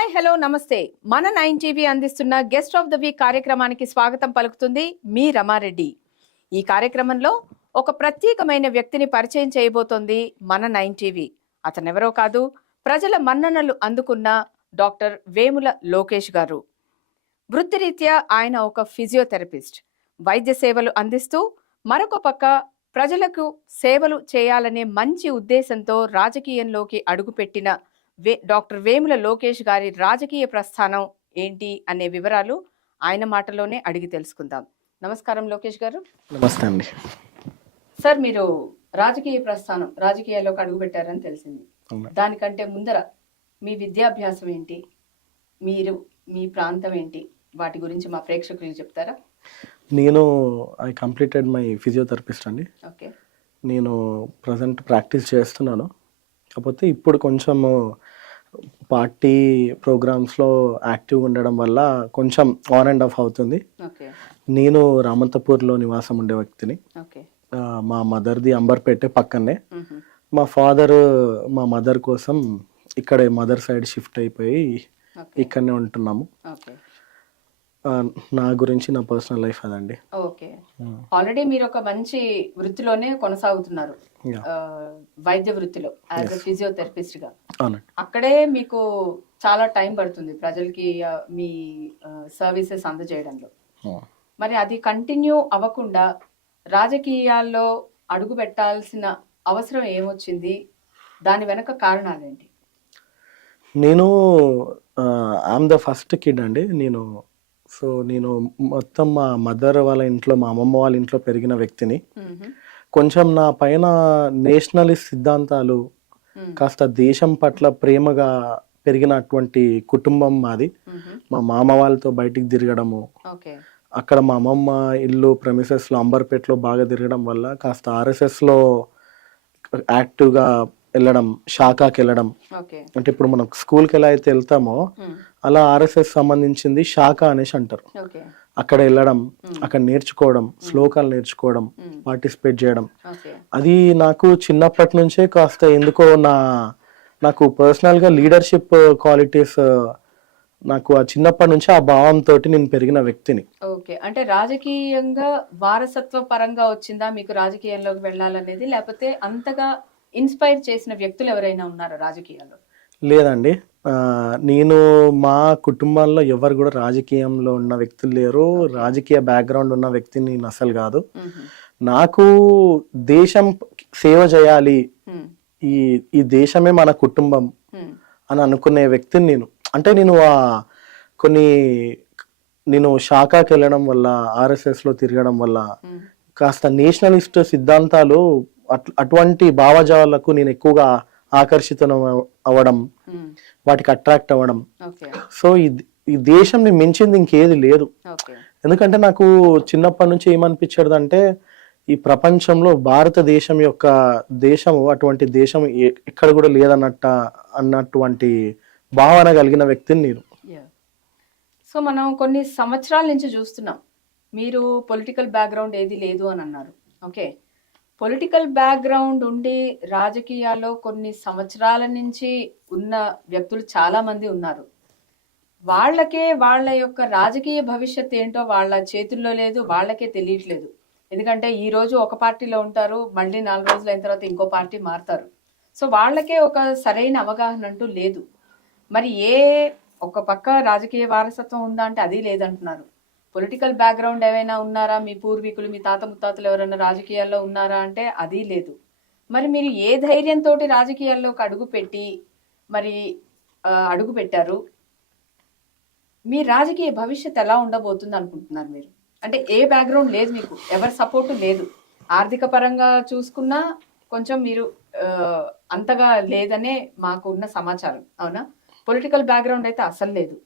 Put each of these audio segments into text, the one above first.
Hi hello నమస్తే. మన 9 TV అందిస్తున్న గెస్ట్ ఆఫ్ ద వీక్ కార్యక్రమానికి స్వాగతం పలుకుతుంది మీ రమారెడ్డి. ఈ కార్యక్రమంలో ఒక ప్రత్యేకమైన వ్యక్తిని పరిచయం చేయబోతోంది మన 9 టీవీ. అతనెవరో కాదు, ప్రజల మన్ననలు అందుకున్న డాక్టర్ వేముల లోకేష్ గారు. వృత్తిరీత్యా ఆయన ఒక ఫిజియోథెరపిస్ట్. వైద్య సేవలు అందిస్తూ మరొక పక్క ప్రజలకు సేవలు చేయాలనే మంచి ఉద్దేశంతో రాజకీయంలోకి అడుగుపెట్టిన డాక్టర్ వేముల లోకేష్ గారి రాజకీయ ప్రస్థానం ఏంటి అనే వివరాలు ఆయన మాటలోనే అడిగి తెలుసుకుందాం. నమస్కారం లోకేష్ గారు. నమస్తే అండి. సార్, మీరు రాజకీయ ప్రస్థానం రాజకీయాల్లోకి అడుగు పెట్టారని తెలిసింది. దానికంటే ముందర మీ విద్యాభ్యాసం ఏంటి, మీరు మీ ప్రాంతం ఏంటి, వాటి గురించి మా ప్రేక్షకులకు చెప్తారా? నేను ఐ కంప్లీటెడ్ మై ఫిజియోథెరపిస్ట్ అండి. ఓకే. నేను ప్రజెంట్ ప్రాక్టీస్ చేస్తున్నాను. కాకపోతే ఇప్పుడు కొంచెం పార్టీ ప్రోగ్రామ్స్లో యాక్టివ్ ఉండడం వల్ల కొంచెం ఆన్ అండ్ ఆఫ్ అవుతుంది. నేను రామంతపూర్లో నివాసం ఉండే వ్యక్తిని. మా మదర్ది అంబర్పేట పక్కనే. మా ఫాదర్ మా మదర్ కోసం ఇక్కడే మదర్ సైడ్ షిఫ్ట్ అయిపోయి ఇక్కడనే ఉంటున్నాము. నా గురించి నా పర్సనల్ లైఫ్ అదండి. ఓకే. ఆల్రెడీ మీరు ఒక మంచి వృత్తిలోనే కొనసాగుతున్నారు, వైద్య వృత్తిలో యాజ్ ఎ ఫిజియోథెరపిస్ట్ గా. అక్కడే మీకు చాలా టైం పడుతుంది ప్రజలకి మీ సర్వీసెస్ అందజేయడంలో. మరి అది కంటిన్యూ అవ్వకుండా రాజకీయాల్లో అడుగు పెట్టాల్సిన అవసరం ఏమొచ్చింది? దాని వెనక కారణాలేంటి? నేను ఐఎమ్ ద ఫస్ట్ కిడ్ అండి. నేను మొత్తం మా మదర్ వాళ్ళ ఇంట్లో, మా అమ్మమ్మ వాళ్ళ ఇంట్లో పెరిగిన వ్యక్తిని. కొంచెం నా పైన నేషనలిస్ట్ సిద్ధాంతాలు, కాస్త దేశం పట్ల ప్రేమగా పెరిగినటువంటి కుటుంబం మాది. మా మామ వాళ్ళతో బయటికి తిరగడము, అక్కడ మా అమ్మమ్మ ఇల్లు ప్రెమిసెస్లో అంబర్పేటలో బాగా తిరగడం వల్ల కాస్త ఆర్ఎస్ఎస్లో యాక్టివ్గా వెళ్ళడం, శాఖకి వెళ్ళడం. అంటే ఇప్పుడు మనం స్కూల్కి ఎలా అయితే వెళ్తామో అలా ఆర్ఎస్ఎస్ సంబంధించింది శాఖ అనేసి అంటారు. అక్కడ వెళ్ళడం, అక్కడ నేర్చుకోవడం, శ్లోకాలు నేర్చుకోవడం, పార్టిసిపేట్ చేయడం. అది నాకు చిన్నప్పటి నుంచే కాస్త ఎందుకో నాకు పర్సనల్గా లీడర్షిప్ క్వాలిటీస్ నాకు ఆ చిన్నప్పటి నుంచి ఆ భావంతో నేను పెరిగిన వ్యక్తిని. ఓకే. అంటే రాజకీయంగా వారసత్వ పరంగా వచ్చిందా మీకు రాజకీయంలోకి వెళ్ళాలనేది, లేకపోతే అంతగా ఇన్స్పైర్ చేసిన వ్యక్తులు ఎవరైనా ఉన్నారా రాజకీయాల్లో? లేదండి. నేను మా కుటుంబాల్లో ఎవరు కూడా రాజకీయంలో ఉన్న వ్యక్తులు లేరు. రాజకీయ బ్యాక్గ్రౌండ్ ఉన్న వ్యక్తిని నేను అసలు కాదు. నాకు దేశం సేవ చేయాలి, ఈ దేశమే మన కుటుంబం అని అనుకునే వ్యక్తిని నేను. అంటే నేను శాఖకి వెళ్ళడం వల్ల, ఆర్ఎస్ఎస్లో తిరగడం వల్ల కాస్త నేషనలిస్ట్ సిద్ధాంతాలు, అటువంటి భావజాలకు నేను ఎక్కువగా ఆకర్షితం అవ్వడం, వాటికి అట్రాక్ట్ అవ్వడం. సో ఈ దేశంని మించింది ఇంకేది లేదు. ఎందుకంటే నాకు చిన్నప్పటి నుంచి ఏమనిపించేది అంటే, ఈ ప్రపంచంలో భారతదేశం యొక్క దేశము అటువంటి దేశం ఎక్కడ కూడా అన్నటువంటి భావన కలిగిన వ్యక్తిని నేను. సో మనం కొన్ని సంవత్సరాల నుంచి చూస్తున్నాం, మీరు పొలిటికల్ బ్యాక్గ్రౌండ్ ఏది లేదు అని అన్నారు. ఓకే. పొలిటికల్ బ్యాక్గ్రౌండ్ ఉండి రాజకీయాల్లో కొన్ని సంవత్సరాల నుంచి ఉన్న వ్యక్తులు చాలా మంది ఉన్నారు. వాళ్ళకే వాళ్ళ యొక్క రాజకీయ భవిష్యత్ ఏంటో వాళ్ళ చేతుల్లో లేదు, వాళ్ళకే తెలియట్లేదు. ఎందుకంటే ఈ రోజు ఒక పార్టీలో ఉంటారు, మళ్ళీ 4 రోజులు అయిన తర్వాత ఇంకో పార్టీ మారుతారు. సో వాళ్ళకే ఒక సరైన అవగాహన అంటూ లేదు. మరి ఒక పక్క రాజకీయ వారసత్వం ఉందా అంటే అది లేదంటున్నారు. పొలిటికల్ బ్యాక్గ్రౌండ్ ఏమైనా ఉన్నారా, మీ పూర్వీకులు, మీ తాత ముత్తాతలు ఎవరైనా రాజకీయాల్లో ఉన్నారా అంటే అది లేదు. మరి మీరు ఏ ధైర్యంతో రాజకీయాల్లోకి అడుగు పెట్టారు? మీ రాజకీయ భవిష్యత్ ఎలా ఉండబోతుంది అనుకుంటున్నారు మీరు? అంటే ఏ బ్యాక్గ్రౌండ్ లేదు మీకు, ఎవరి సపోర్టు లేదు. ఆర్థిక పరంగా చూసుకున్నా కొంచెం మీరు అంతగా లేదనే మాకు ఉన్న సమాచారం, అవునా? పొలిటికల్ బ్యాక్గ్రౌండ్ అయితే అసలు లేదు.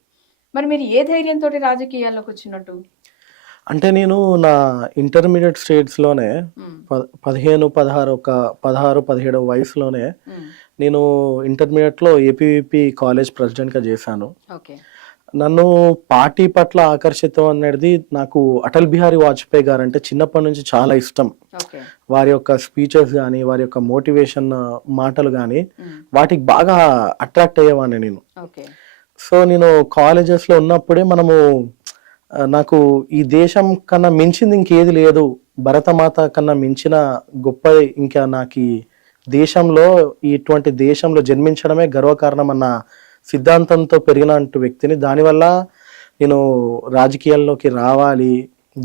మరి మీరు ఏ ధైర్యంతో రాజకీయాల్లోకి వచ్చినట్టు? అంటే నేను నా ఇంటర్మీడియట్ స్టేట్స్లోనే 15, 17 వయసులోనే నేను ఇంటర్మీడియట్లో ఏపీవీపీ కాలేజ్ ప్రెసిడెంట్గా చేశాను. నన్ను పార్టీ పట్ల ఆకర్షితం అనేది నాకు అటల్ బిహారీ వాజ్పేయి గారు అంటే చిన్నప్పటి నుంచి చాలా ఇష్టం. వారి యొక్క స్పీచెస్ కానీ, వారి యొక్క మోటివేషన్ మాటలు కానీ వాటికి బాగా అట్రాక్ట్ అయ్యేవాడిని నేను. సో నేను కాలేజెస్లో ఉన్నప్పుడే మనము నాకు ఈ దేశం కన్నా మించింది ఇంకేది లేదు, భరతమాత కన్నా మించిన గొప్ప ఇంకా నాకు ఈ దేశంలో ఇటువంటి దేశంలో జన్మించడమే గర్వకారణం అన్న సిద్ధాంతంతో పెరిగిన వ్యక్తిని. దానివల్ల నేను రాజకీయాల్లోకి రావాలి,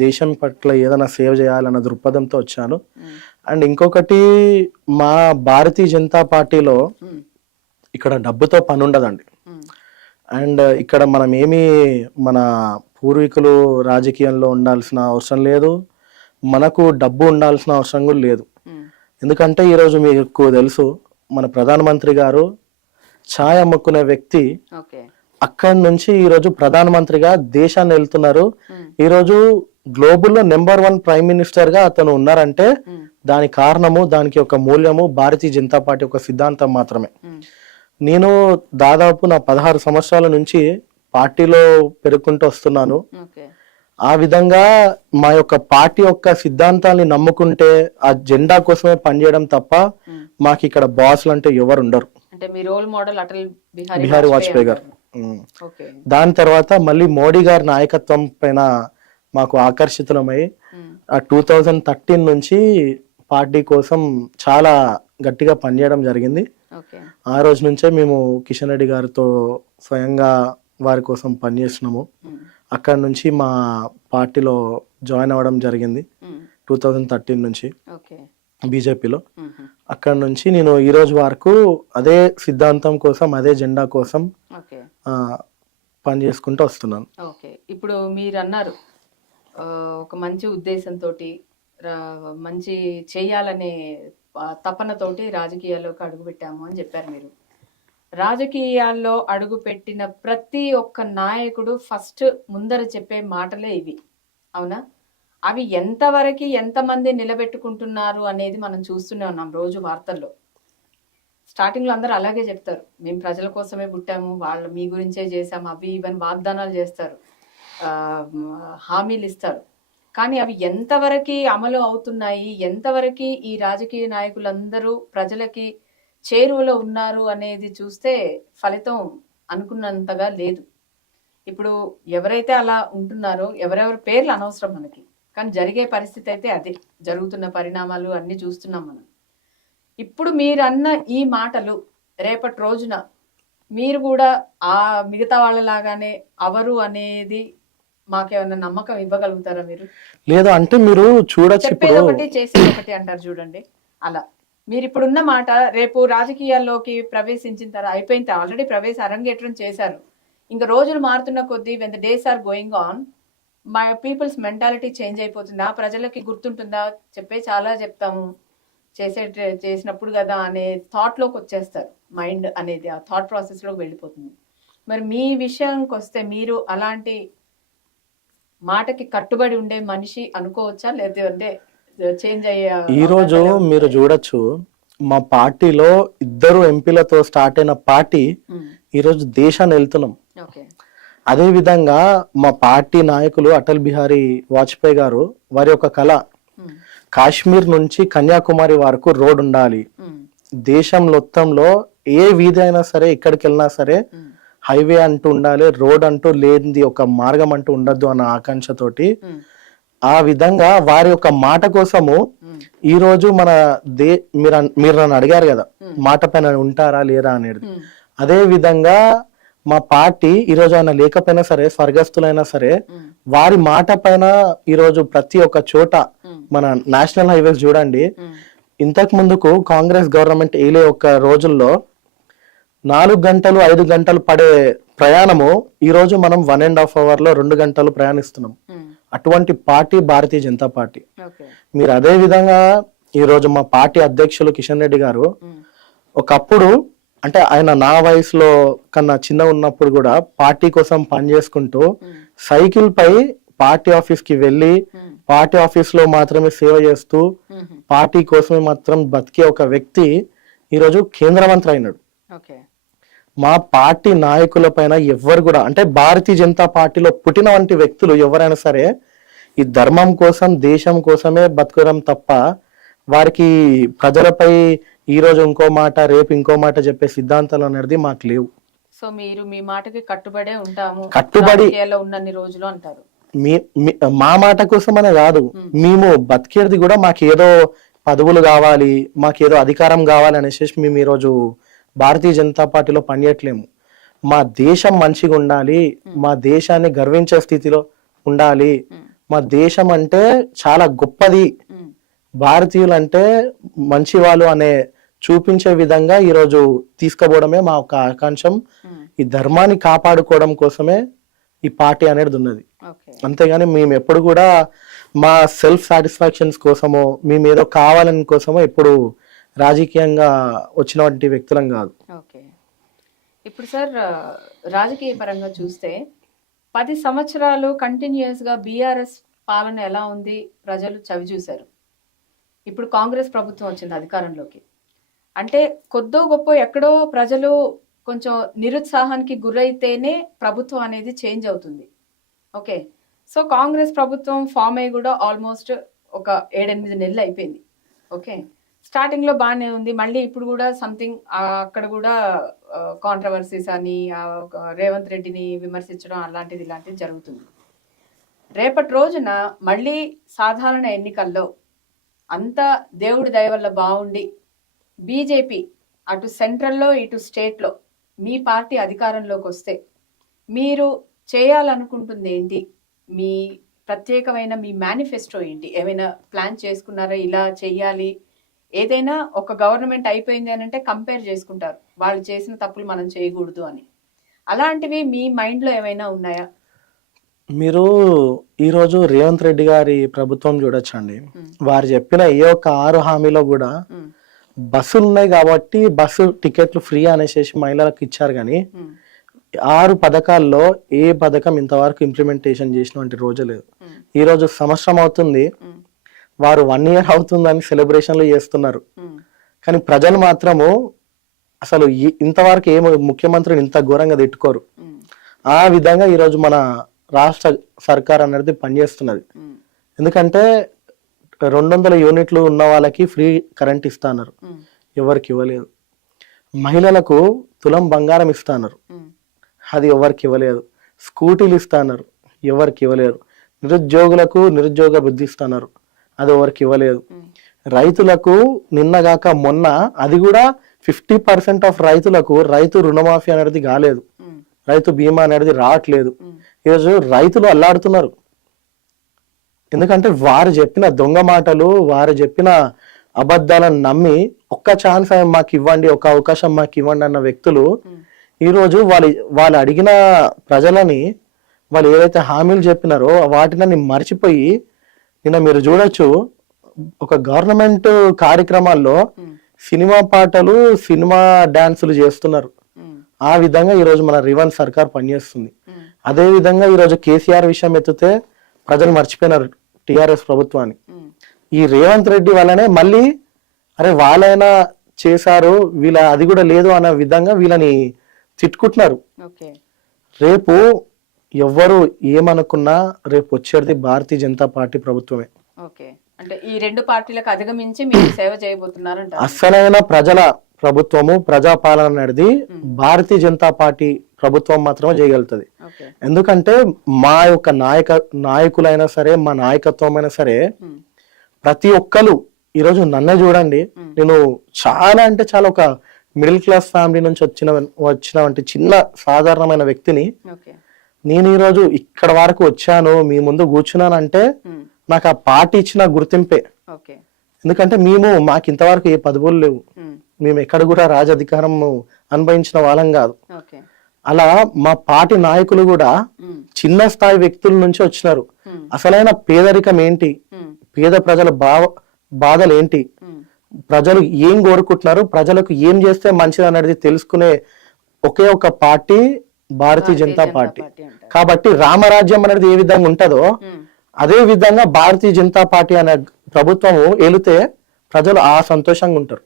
దేశం పట్ల ఏదైనా సేవ చేయాలన్న దృక్పథంతో వచ్చాను. అండ్ ఇంకొకటి, మా భారతీయ జనతా పార్టీలో ఇక్కడ డబ్బుతో పని ఉండదండి. అండ్ ఇక్కడ మనం ఏమీ మన పూర్వీకులు రాజకీయంలో ఉండాల్సిన అవసరం లేదు, మనకు డబ్బు ఉండాల్సిన అవసరం కూడా లేదు. ఎందుకంటే ఈరోజు మీకు తెలుసు, మన ప్రధానమంత్రి గారు ఛాయ్ అమ్ముకునే వ్యక్తి అక్కడి నుంచి ఈరోజు ప్రధానమంత్రిగా దేశాన్ని వెళ్తున్నారు. ఈరోజు గ్లోబల్లో నెంబర్ 1 ప్రైమ్ మినిస్టర్ గా అతను ఉన్నారంటే దాని కారణము, దానికి ఒక మూల్యము భారతీయ జనతా పార్టీ ఒక సిద్ధాంతం మాత్రమే. నేను దాదాపు నా 16 సంవత్సరాల నుంచి పార్టీలో పెరుగుకుంటూ వస్తున్నాను. ఆ విధంగా మా యొక్క పార్టీ యొక్క సిద్ధాంతాన్ని నమ్ముకుంటే ఆ జెండా కోసమే పనిచేయడం తప్ప మాకు ఇక్కడ బాసులు అంటే ఎవరు ఉండరు. అంటే మీ రోల్ మోడల్ అటల్ బిహారీ వాజ్పేయి గారు. దాని తర్వాత మళ్ళీ మోడీ గారి నాయకత్వం పైన మాకు ఆకర్షితులమై ఆ 2013 నుంచి పార్టీ కోసం చాలా గట్టిగా పనిచేయడం జరిగింది. ఆ రోజు నుంచే మేము కిషన్ రెడ్డి గారితో స్వయంగా వారి కోసం పనిచేస్తున్నాము. అక్కడి నుంచి మా పార్టీలో జాయిన్ అవ్వడం జరిగింది 2013 నుంచి బీజేపీలో. అక్కడి నుంచి నేను ఈ రోజు వరకు అదే సిద్ధాంతం కోసం, అదే జెండా కోసం పని చేసుకుంటూ వస్తున్నాను. ఓకే, ఇప్పుడు మీరు అన్నారు ఒక మంచి ఉద్దేశంతో మంచి చేయాలనే తపనతోటి రాజకీయాల్లోకి అడుగు పెట్టాము అని చెప్పారు మీరు. రాజకీయాల్లో అడుగు పెట్టిన ప్రతి ఒక్క నాయకుడు ఫస్ట్ ముందర చెప్పే మాటలే ఇవి, అవునా? అవి ఎంతవరకు ఎంతమంది నిలబెట్టుకుంటున్నారు అనేది మనం చూస్తూనే ఉన్నాం రోజు వార్తల్లో. స్టార్టింగ్లో అందరూ అలాగే చెప్తారు, మేము ప్రజల కోసమే పుట్టాము, వాళ్ళు మీ గురించే చేసాము, అవి ఇవన్నీ వాగ్దానాలు చేస్తారు, హామీలు ఇస్తారు. కానీ అవి ఎంతవరకు అమలు అవుతున్నాయి, ఎంతవరకు ఈ రాజకీయ నాయకులందరూ ప్రజలకి చేరువలో ఉన్నారు అనేది చూస్తే ఫలితం అనుకున్నంతగా లేదు. ఇప్పుడు ఎవరైతే అలా ఉంటున్నారో, ఎవరెవరి పేర్లు అనవసరం మనకి, కానీ జరిగే పరిస్థితి అయితే అదే జరుగుతున్న పరిణామాలు అన్ని చూస్తున్నాం మనం. ఇప్పుడు మీరు అన్న ఈ మాటలు రేపటి రోజున మీరు కూడా ఆ మిగతా వాళ్ళలాగానే అవరు అనేది మాకేమన్నా నమ్మకం ఇవ్వగలుగుతారా మీరు? లేదు అంటే మీరు చూడొచ్చు, చెప్పేది ఒకటి చేసేది ఒకటి అంటారు చూడండి. అలా మీరు ఇప్పుడున్న మాట రేపు రాజకీయాల్లోకి ప్రవేశించిన తర్వాత అయిపోయింది, ఆల్రెడీ అరంగేట్రం చేశారు. ఇంకా రోజులు మారుతున్న కొద్దీ when the days are going on, my people's mentality change అయిపోతుంది. ఆ ప్రజలకి గుర్తుంటుందా, చాలా చెప్తాము, చేసినప్పుడు కదా అనే థాట్ లోకి వచ్చేస్తారు. మైండ్ అనేది ఆ థాట్ ప్రాసెస్ లోకి వెళ్ళిపోతుంది. మరి మీ విషయానికి వస్తే మీరు అలాంటి మాటకి కట్టుబడి ఉండే మనిషి అనుకోవచ్చా, లేదంటే చేంజ్ అయ్యే? ఈ రోజు మీరు చూడొచ్చు, మా పార్టీలో 2 ఎంపీలతో స్టార్ట్ అయిన పార్టీ ఈ రోజు దేశాన్ని వెళ్తున్నాం. అదే విధంగా మా పార్టీ నాయకులు అటల్ బిహారీ వాజ్పేయి గారు, వారి యొక్క కళ కాశ్మీర్ నుంచి కన్యాకుమారి వరకు రోడ్ ఉండాలి, దేశం మొత్తంలో ఏ వీధి అయినా సరే, ఎక్కడికి వెళ్ళినా సరే హైవే అంటూ ఉండాలి, రోడ్ అంటూ లేనిది ఒక మార్గం అంటూ ఉండద్దు అన్న ఆకాంక్షతోటి, ఆ విధంగా వారి యొక్క మాట కోసము ఈ రోజు మన మీరు నన్ను అడిగారు కదా మాట పైన ఉంటారా లేరా అనేది. అదే విధంగా మా పార్టీ ఈరోజు ఆయన లేకపోయినా సరే, స్వర్గస్థులైనా సరే, వారి మాట పైన ఈరోజు ప్రతి ఒక్క చోట మన నేషనల్ హైవేస్ చూడండి, ఇంతకు ముందుకు కాంగ్రెస్ గవర్నమెంట్ ఏలే ఒక్క రోజుల్లో 4 గంటలు 5 గంటలు పడే ప్రయాణము ఈ రోజు మనం 1.5 hours లో 2 గంటలు ప్రయాణిస్తున్నాం. అటువంటి పార్టీ భారతీయ జనతా పార్టీ. మీరు అదే విధంగా ఈ రోజు మా పార్టీ అధ్యక్షులు కిషన్ రెడ్డి గారు ఒకప్పుడు, అంటే ఆయన నా వయసులో కన్నా చిన్న ఉన్నప్పుడు కూడా పార్టీ కోసం పనిచేసుకుంటూ సైకిల్ పై పార్టీ ఆఫీస్ కి వెళ్ళి పార్టీ ఆఫీస్ లో మాత్రమే సేవ చేస్తూ పార్టీ కోసమే మాత్రం బతికే ఒక వ్యక్తి ఈరోజు కేంద్ర మంత్రి అయినాడు. మా పార్టీ నాయకుల పైన ఎవరు కూడా, అంటే భారతీయ జనతా పార్టీలో పుట్టిన వంటి వ్యక్తులు ఎవరైనా సరే ఈ ధర్మం కోసం, దేశం కోసమే బతకడం తప్ప వారికి ప్రజలపై ఈ రోజు ఇంకో మాట, రేపు ఇంకో మాట చెప్పే సిద్ధాంతాలు అనేది మాకు లేవు. సో మీరు మీ మాటకి కట్టుబడే ఉంటాము కట్టుబడి రాజకీయాల్లో ఉన్నన్ని రోజులు అంటారు. మా మాట కోసమనే కాదు, మేము బతికేది కూడా మాకేదో పదవులు కావాలి, మాకేదో అధికారం కావాలి అనేసి మేము ఈరోజు భారతీయ జనతా పార్టీలో పనిచేయట్లేము. మా దేశం మంచిగా ఉండాలి, మా దేశాన్ని గర్వించే స్థితిలో ఉండాలి, మా దేశం అంటే చాలా గొప్పది, భారతీయులు అంటే మంచి వాళ్ళు అనే చూపించే విధంగా ఈరోజు తీసుకుపోవడమే మా ఒక ఆకాంక్షం. ఈ ధర్మాన్ని కాపాడుకోవడం కోసమే ఈ పార్టీ అనేది ఉన్నది. అంతేగాని మేము ఎప్పుడు కూడా మా సెల్ఫ్ సాటిస్ఫాక్షన్స్ కోసమో మేము ఏదో కావాలని కోసమో ఎప్పుడు రాజకీయంగా వచ్చినటువంటి వ్యక్తులం కాదు. ఓకే, ఇప్పుడు సార్ రాజకీయ పరంగా చూస్తే 10 సంవత్సరాలు కంటిన్యూస్గా బీఆర్ఎస్ పాలన ఎలా ఉంది ప్రజలు చవి చూశారు. ఇప్పుడు కాంగ్రెస్ ప్రభుత్వం వచ్చింది అధికారంలోకి, అంటే కొద్దో గొప్ప ఎక్కడో ప్రజలు కొంచెం నిరుత్సాహానికి గురైతేనే ప్రభుత్వం అనేది చేంజ్ అవుతుంది. ఓకే, సో కాంగ్రెస్ ప్రభుత్వం ఫామ్ అయ్యి కూడా ఆల్మోస్ట్ ఒక 7-8 నెలలు అయిపోయింది. ఓకే, స్టార్టింగ్లో బాగానే ఉంది, మళ్ళీ ఇప్పుడు కూడా సంథింగ్ అక్కడ కూడా కాంట్రవర్సీస్ అని రేవంత్ రెడ్డిని విమర్శించడం అలాంటిది ఇలాంటిది జరుగుతుంది. రేపటి రోజున మళ్ళీ సాధారణ ఎన్నికల్లో అంతా దేవుడి దయ వల్ల బాగుండి బీజేపీ అటు సెంట్రల్లో ఇటు స్టేట్లో మీ పార్టీ అధికారంలోకి వస్తే మీరు చేయాలనుకుంటుంది ఏంటి? మీ ప్రత్యేకమైన మీ మేనిఫెస్టో ఏంటి? ఏమైనా ప్లాన్ చేసుకున్నారా ఇలా చెయ్యాలి? ఏదైనా ఒక గవర్నమెంట్ అయిపోయింది అని అంటే కంపేర్ చేసుకుంటారు, వాళ్ళు చేసిన తప్పులు మనం చేయకూడదు అని. అలాంటివి మీ మైండ్లో ఏమైనా ఉన్నాయా? మీరు ఈరోజు రేవంత్ రెడ్డి గారి ప్రభుత్వం చూడొచ్చండి, వారు చెప్పిన ఏ ఒక్క 6 హామీలో కూడా బస్సులు ఉన్నాయి కాబట్టి బస్సు టికెట్లు ఫ్రీ అనేసి మహిళలకు ఇచ్చారు, కానీ 6 పథకాల్లో ఏ పథకం ఇంతవరకు ఇంప్లిమెంటేషన్ చేసినటువంటి రోజు లేదు. ఈరోజు సంవత్సరం అవుతుంది, వారు 1 year అవుతుందని సెలబ్రేషన్లు చేస్తున్నారు, కానీ ప్రజలు మాత్రము అసలు ఇంతవరకు ఏ ముఖ్యమంత్రిని ఇంత ఘోరంగా తిట్టుకోరు. ఆ విధంగా ఈరోజు మన రాష్ట్ర సర్కార్ అనేది పనిచేస్తున్నది. ఎందుకంటే 200 యూనిట్లు ఉన్న వాళ్ళకి ఫ్రీ కరెంట్ ఇస్తున్నారు, ఎవరికి ఇవ్వలేదు. మహిళలకు తులం బంగారం ఇస్తున్నారు, అది ఎవరికి ఇవ్వలేదు. స్కూటీలు ఇస్తున్నారు, ఎవరికి ఇవ్వలేరు. నిరుద్యోగులకు నిరుద్యోగ వృద్ధి ఇస్తున్నారు, అది ఎవరికి ఇవ్వలేదు. రైతులకు నిన్నగాక మొన్న అది కూడా 50% ఆఫ్ రైతులకు రైతు రుణమాఫీ అనేది కాలేదు, రైతు బీమా అనేది రావట్లేదు. ఈరోజు రైతులు అల్లాడుతున్నారు, ఎందుకంటే వారు చెప్పిన దొంగ మాటలు, వారు చెప్పిన అబద్ధాలను నమ్మి ఒక్క ఛాన్స్ మాకు ఇవ్వండి, ఒక అవకాశం మాకు ఇవ్వండి అన్న వ్యక్తులు ఈరోజు వాళ్ళు అడిగిన ప్రజలని వాళ్ళు ఏవైతే హామీలు చెప్పినారో వాటిని మర్చిపోయి నిన్న మీరు చూడొచ్చు ఒక గవర్నమెంట్ కార్యక్రమాల్లో సినిమా పాటలు, సినిమా డాన్సులు చేస్తున్నారు. ఆ విధంగా ఈరోజు మన రేవంత్ సర్కార్ పనిచేస్తుంది. అదే విధంగా ఈరోజు కేసీఆర్ విషయం ఎత్తితే ప్రజలు మర్చిపోయినారు టిఆర్ఎస్ ప్రభుత్వాన్ని. ఈ రేవంత్ రెడ్డి వల్లనే మళ్ళీ అరే వాళ్ళైనా చేశారు, వీళ్ళ అది కూడా లేదు అన్న విధంగా వీళ్ళని తిట్టుకుంటున్నారు. రేపు ఎవ్వరు ఏమనుకున్నా రేపు వచ్చేది భారతీయ జనతా పార్టీ ప్రభుత్వమే. అంటే ఈ 2 పార్టీలకు అధిగమించి మీరు సేవ చేయబోతున్నారంట. అసలైన ప్రజల ప్రభుత్వము, ప్రజాపాలన అనేది భారతీయ జనతా పార్టీ ప్రభుత్వం మాత్రమే చేయగలుగుతుంది. ఎందుకంటే మా యొక్క నాయకులైనా సరే, మా నాయకత్వం అయినా సరే, ప్రతి ఒక్కరు ఈరోజు నన్నే చూడండి, నేను చాలా అంటే చాలా ఒక మిడిల్ క్లాస్ ఫ్యామిలీ నుంచి వచ్చినటువంటి చిన్న సాధారణమైన వ్యక్తిని. నేను ఈరోజు ఇక్కడ వరకు వచ్చాను, మీ ముందు కూర్చున్నానంటే నాకు ఆ పార్టీ ఇచ్చిన గుర్తింపే. ఎందుకంటే మాకు ఇంతవరకు ఏ పదవులు లేవు, మేము ఎక్కడ కూడా రాజధికారం అనుభవించిన వాళ్ళం కాదు. అలా మా పార్టీ నాయకులు కూడా చిన్న స్థాయి వ్యక్తుల నుంచి వచ్చినారు. అసలైన పేదరికం ఏంటి, పేద ప్రజల బాధలు ఏంటి, ప్రజలు ఏం కోరుకుంటున్నారు, ప్రజలకు ఏం చేస్తే మంచిది అనేది తెలుసుకునే ఒకే ఒక పార్టీ భారతీయ జనతా పార్టీ. కాబట్టి రామరాజ్యం అనేది ఏ విధంగా ఉంటుందో అదే విధంగా భారతీయ జనతా పార్టీ అనే ప్రభుత్వము ఏలితే ప్రజలు ఆ సంతోషంగా ఉంటారు.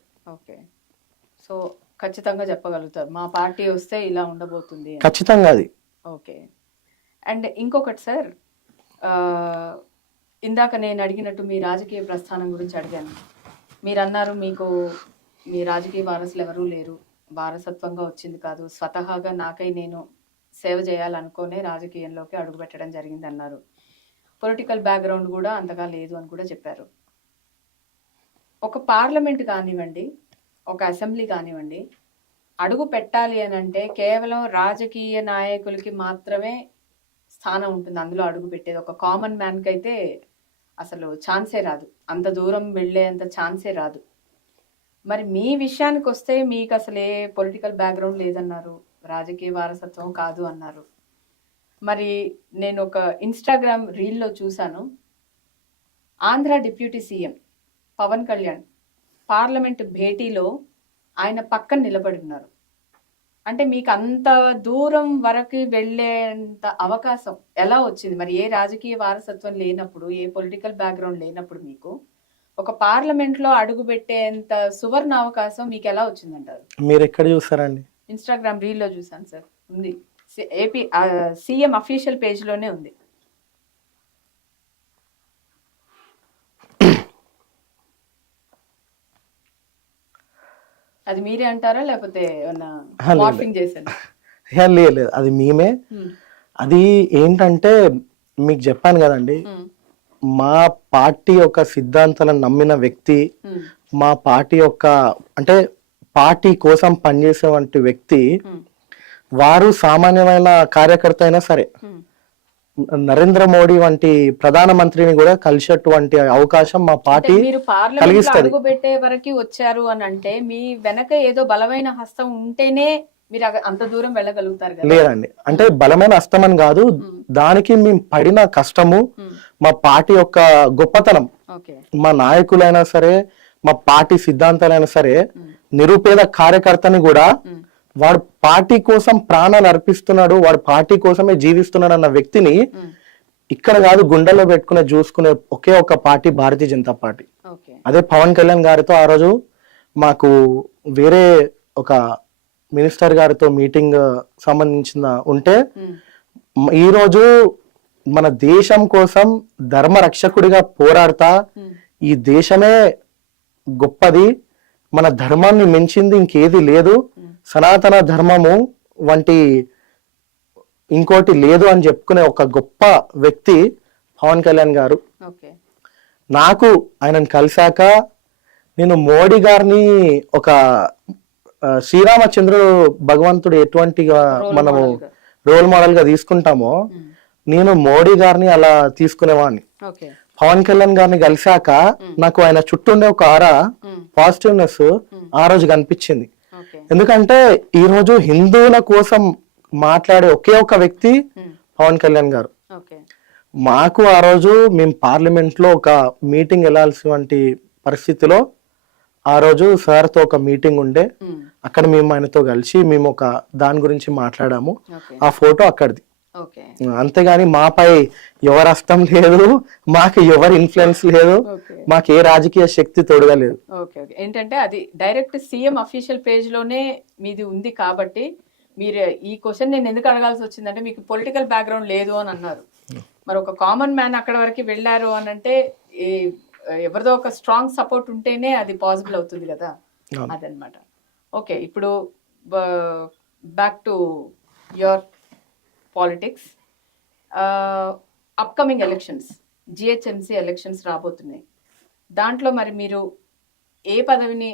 సో ఖచ్చితంగా చెప్పగలుగుతారు మా పార్టీ వస్తే ఇలా ఉండబోతుంది ఖచ్చితంగా అది. ఓకే, అండ్ ఇంకొకటి సార్, ఇందాక నేను అడిగినట్టు మీ రాజకీయ ప్రస్థానం గురించి అడిగాను. మీరు అన్నారు మీకు మీ రాజకీయ వారసులు ఎవరూ లేరు, వారసత్వంగా వచ్చింది కాదు, స్వతహాగా నాకై నేను సేవ చేయాలనుకునే రాజకీయంలోకి అడుగుపెట్టడం జరిగింది అన్నారు. పొలిటికల్ బ్యాక్గ్రౌండ్ కూడా అంతగా లేదు అని కూడా చెప్పారు. ఒక పార్లమెంట్ కానివ్వండి, ఒక అసెంబ్లీ కానివ్వండి, అడుగు పెట్టాలి అని అంటే కేవలం రాజకీయ నాయకులకి మాత్రమే స్థానం ఉంటుంది అందులో అడుగు పెట్టేది. ఒక కామన్ మ్యాన్కి అయితే అసలు ఛాన్సే రాదు, అంత దూరం వెళ్ళేంత ఛాన్సే రాదు. మరి మీ విషయానికి వస్తే మీకు అసలు ఏ పొలిటికల్ బ్యాక్గ్రౌండ్ లేదన్నారు, రాజకీయ వారసత్వం కాదు అన్నారు. మరి నేను ఒక ఇన్స్టాగ్రామ్ రీల్లో చూశాను, Andhra deputy CM Pawan Kalyan parliament భేటీలో ఆయన పక్కన నిలబడి ఉన్నారు. అంటే మీకు అంత దూరం వరకు వెళ్ళేంత అవకాశం ఎలా వచ్చింది? మరి ఏ రాజకీయ వారసత్వం లేనప్పుడు, ఏ పొలిటికల్ బ్యాక్గ్రౌండ్ లేనప్పుడు మీకు ఒక పార్లమెంట్ లో అడుగు పెట్టేంత సువర్ణ అవకాశం మీకు ఎలా వచ్చిందంటారు? మీరు ఎక్కడ చూసారండి? ఇన్స్టాగ్రామ్ రీల్లో చూసాను సార్, ఉంది, ఏపీ సీఎం అఫీషియల్ పేజ్ లోనే ఉంది. అది మీరే అంటారా లేకపోతే మార్ఫింగ్ చేశారు? లేదు, అది మేమే. అది ఏంటంటే మీకు చెప్పాను కదండి, మా పార్టీ యొక్క సిద్ధాంతాలను నమ్మిన వ్యక్తి, మా పార్టీ యొక్క అంటే పార్టీ కోసం పనిచేసేటువంటి వ్యక్తి, వారు సామాన్యమైన కార్యకర్త అయినా సరే నరేంద్ర మోడీ వంటి ప్రధానమంత్రిని కూడా కలిసేటువంటి అవకాశం మా పార్టీ కలిగిస్తుంది. అడుగు పెట్టే వరకు వచ్చారు అని అంటే మీ వెనక ఏదో బలమైన హస్తం ఉంటేనే మీరు అంత దూరం వెళ్ళగలుగుతారు కదా? లేదండి, అంటే బలమైన హస్తం అని కాదు, దానికి మేము పడిన కష్టము, మా పార్టీ యొక్క గొప్పతనం, మా నాయకులైనా సరే, మా పార్టీ సిద్ధాంతాలైనా సరే, నిరుపేద కార్యకర్తని కూడా వాడు పార్టీ కోసం ప్రాణాలు అర్పిస్తున్నాడు, వాడు పార్టీ కోసమే జీవిస్తున్నాడు అన్న వ్యక్తిని ఇక్కడ కాదు గుండెల్లో పెట్టుకునే చూసుకునే ఒకే ఒక పార్టీ భారతీయ జనతా పార్టీ. అదే పవన్ కళ్యాణ్ గారితో ఆ రోజు మాకు వేరే ఒక మినిస్టర్ గారితో మీటింగ్ సంబంధించిన ఉంటే, ఈ రోజు మన దేశం కోసం ధర్మ రక్షకుడిగా పోరాడతా, ఈ దేశమే గొప్పది, మన ధర్మాన్ని మించింది ఇంకేది లేదు, సనాతన ధర్మము వంటి ఇంకోటి లేదు అని చెప్పుకునే ఒక గొప్ప వ్యక్తి పవన్ కళ్యాణ్ గారు. నాకు ఆయనను కలిశాక నేను మోడీ గారిని ఒక శ్రీరామచంద్రుడు భగవంతుడు ఎటువంటిగా మనము రోల్ మోడల్ గా తీసుకుంటామో, నేను మోడీ గారిని అలా తీసుకునేవాడిని. పవన్ కళ్యాణ్ గారిని కలిశాక నాకు ఆయన చుట్టూ ఉండే ఒక ఆరా పాజిటివ్నెస్ ఆ రోజు కనిపించింది. ఎందుకంటే ఈ రోజు హిందువుల కోసం మాట్లాడే ఒకే ఒక వ్యక్తి పవన్ కళ్యాణ్ గారు. మాకు ఆ రోజు మేము పార్లమెంట్ లో ఒక మీటింగ్ వెళ్ళాల్సిన పరిస్థితిలో ఆ రోజు సార్ తో ఒక మీటింగ్ ఉండే, అక్కడ మేము ఆయనతో కలిసి మేము ఒక దాని గురించి మాట్లాడాము. ఆ ఫోటో అక్కడిది. అంతేగాని మాపై ఎవరి హస్తం లేదు, మాకు ఎవరి ఇన్ఫ్లుయెన్స్ లేదు, మాకు ఏ రాజకీయ శక్తి తోడుగా లేదు. ఏంటంటే అది డైరెక్ట్ సీఎం అఫీషియల్ పేజ్ లోనే మీది ఉంది కాబట్టి మీరు ఈ క్వశ్చన్ నేను ఎందుకు అడగాల్సి వచ్చిందంటే మీకు పొలిటికల్ బ్యాక్గ్రౌండ్ లేదు అని అన్నారు. మరి ఒక కామన్ మ్యాన్ అక్కడ వరకు వెళ్ళారు అని అంటే ఎవరిదో ఒక స్ట్రాంగ్ సపోర్ట్ ఉంటేనే అది పాసిబుల్ అవుతుంది కదా, అదనమాట. ఓకే, ఇప్పుడు back to your politics. Upcoming elections, GHMC elections రాబోతున్నాయి. దాంట్లో మరి మీరు ఏ పదవిని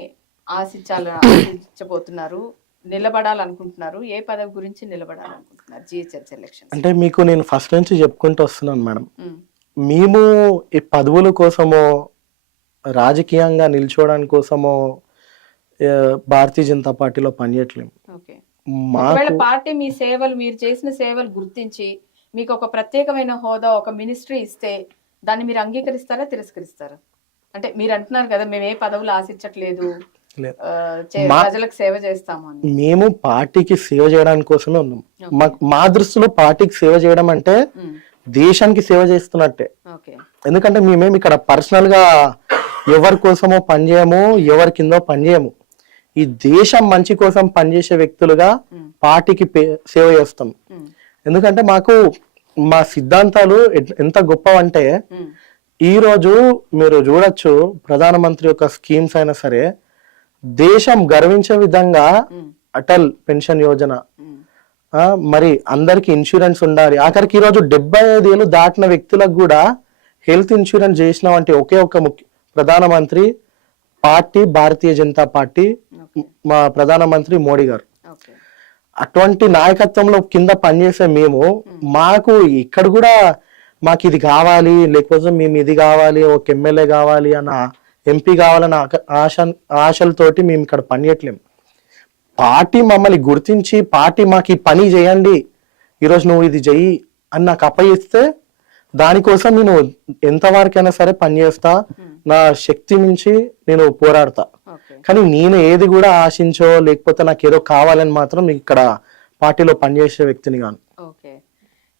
ఆశించబోతున్నారు, నిలబడాలనుకుంటున్నారు? ఏ పదవి గురించి నిలబడాలనుకుంటున్నారు జిహెచ్ఎంసీ ఎలక్షన్స్? అంటే మీకు నేను ఫస్ట్ నుంచి చెప్పుకుంటూ వస్తున్నాను మేడం, మేము ఈ పదవుల కోసమో రాజకీయంగా నిల్చోవడానికి కోసమో భారతీయ జనతా పార్టీలో పనిచేయట్లేము. పార్టీ మీ సేవలు, మీరు చేసిన సేవలు గుర్తించి మీకు ఒక ప్రత్యేకమైన హోదా, ఒక మినిస్ట్రీ ఇస్తే దాన్ని మీరు అంగీకరిస్తారా, తిరస్కరిస్తారా? అంటే మీరు అంటున్నారు కదా మేము ఏ పదవులు ఆశించట్లేదు, ప్రజలకు సేవ చేస్తాము అని. మేము పార్టీకి సేవ చేయడానికి కోసమే ఉన్నాం. మా దృష్టిలో పార్టీకి సేవ చేయడం అంటే దేశానికి సేవ చేస్తున్నట్టే. ఎందుకంటే మేమేమి ఇక్కడ పర్సనల్ గా ఎవరి కోసమో పనిచేయము, ఎవరి కిందో పనిచేయము. ఈ దేశం మంచి కోసం పనిచేసే వ్యక్తులుగా పార్టీకి సేవ చేస్తాం. ఎందుకంటే మాకు మా సిద్ధాంతాలు ఎంత గొప్పవంటే, ఈ రోజు మీరు చూడొచ్చు ప్రధానమంత్రి యొక్క స్కీమ్స్ అయినా సరే దేశం గర్వించే విధంగా అటల్ పెన్షన్ యోజన, మరి అందరికి ఇన్సూరెన్స్ ఉండాలి. ఆఖరికి ఈరోజు 75 ఏళ్ళు దాటిన వ్యక్తులకు కూడా హెల్త్ ఇన్సూరెన్స్ చేసినామంటే ఒకే ఒక ప్రధానమంత్రి పార్టీ భారతీయ జనతా పార్టీ, మా ప్రధానమంత్రి మోడీ గారు. అటువంటి నాయకత్వంలో కింద పనిచేసే మేము, మాకు ఇక్కడ కూడా మాకు ఇది కావాలి, లేకపోతే మేము ఇది కావాలి, ఒక ఎమ్మెల్యే కావాలి అన్న, ఎంపీ కావాలన్న ఆశలతోటి మేము ఇక్కడ పనిచేయట్లేము. పార్టీ మమ్మల్ని గుర్తించి పార్టీ మాకు ఈ పని చేయండి, ఈరోజు నువ్వు ఇది చెయ్యి అని నాకు అప్పగిస్తే దానికోసం నేను ఎంతవరకైనా సరే పనిచేస్తా, నా శక్తి నుంచి నేను పోరాడతా. కానీ నేను ఏది కూడా ఆశించో లేకపోతే నాకు ఏదో కావాలని మాత్రం ఇక్కడ పార్టీలో పనిచేసే వ్యక్తిని కాను. ఓకే,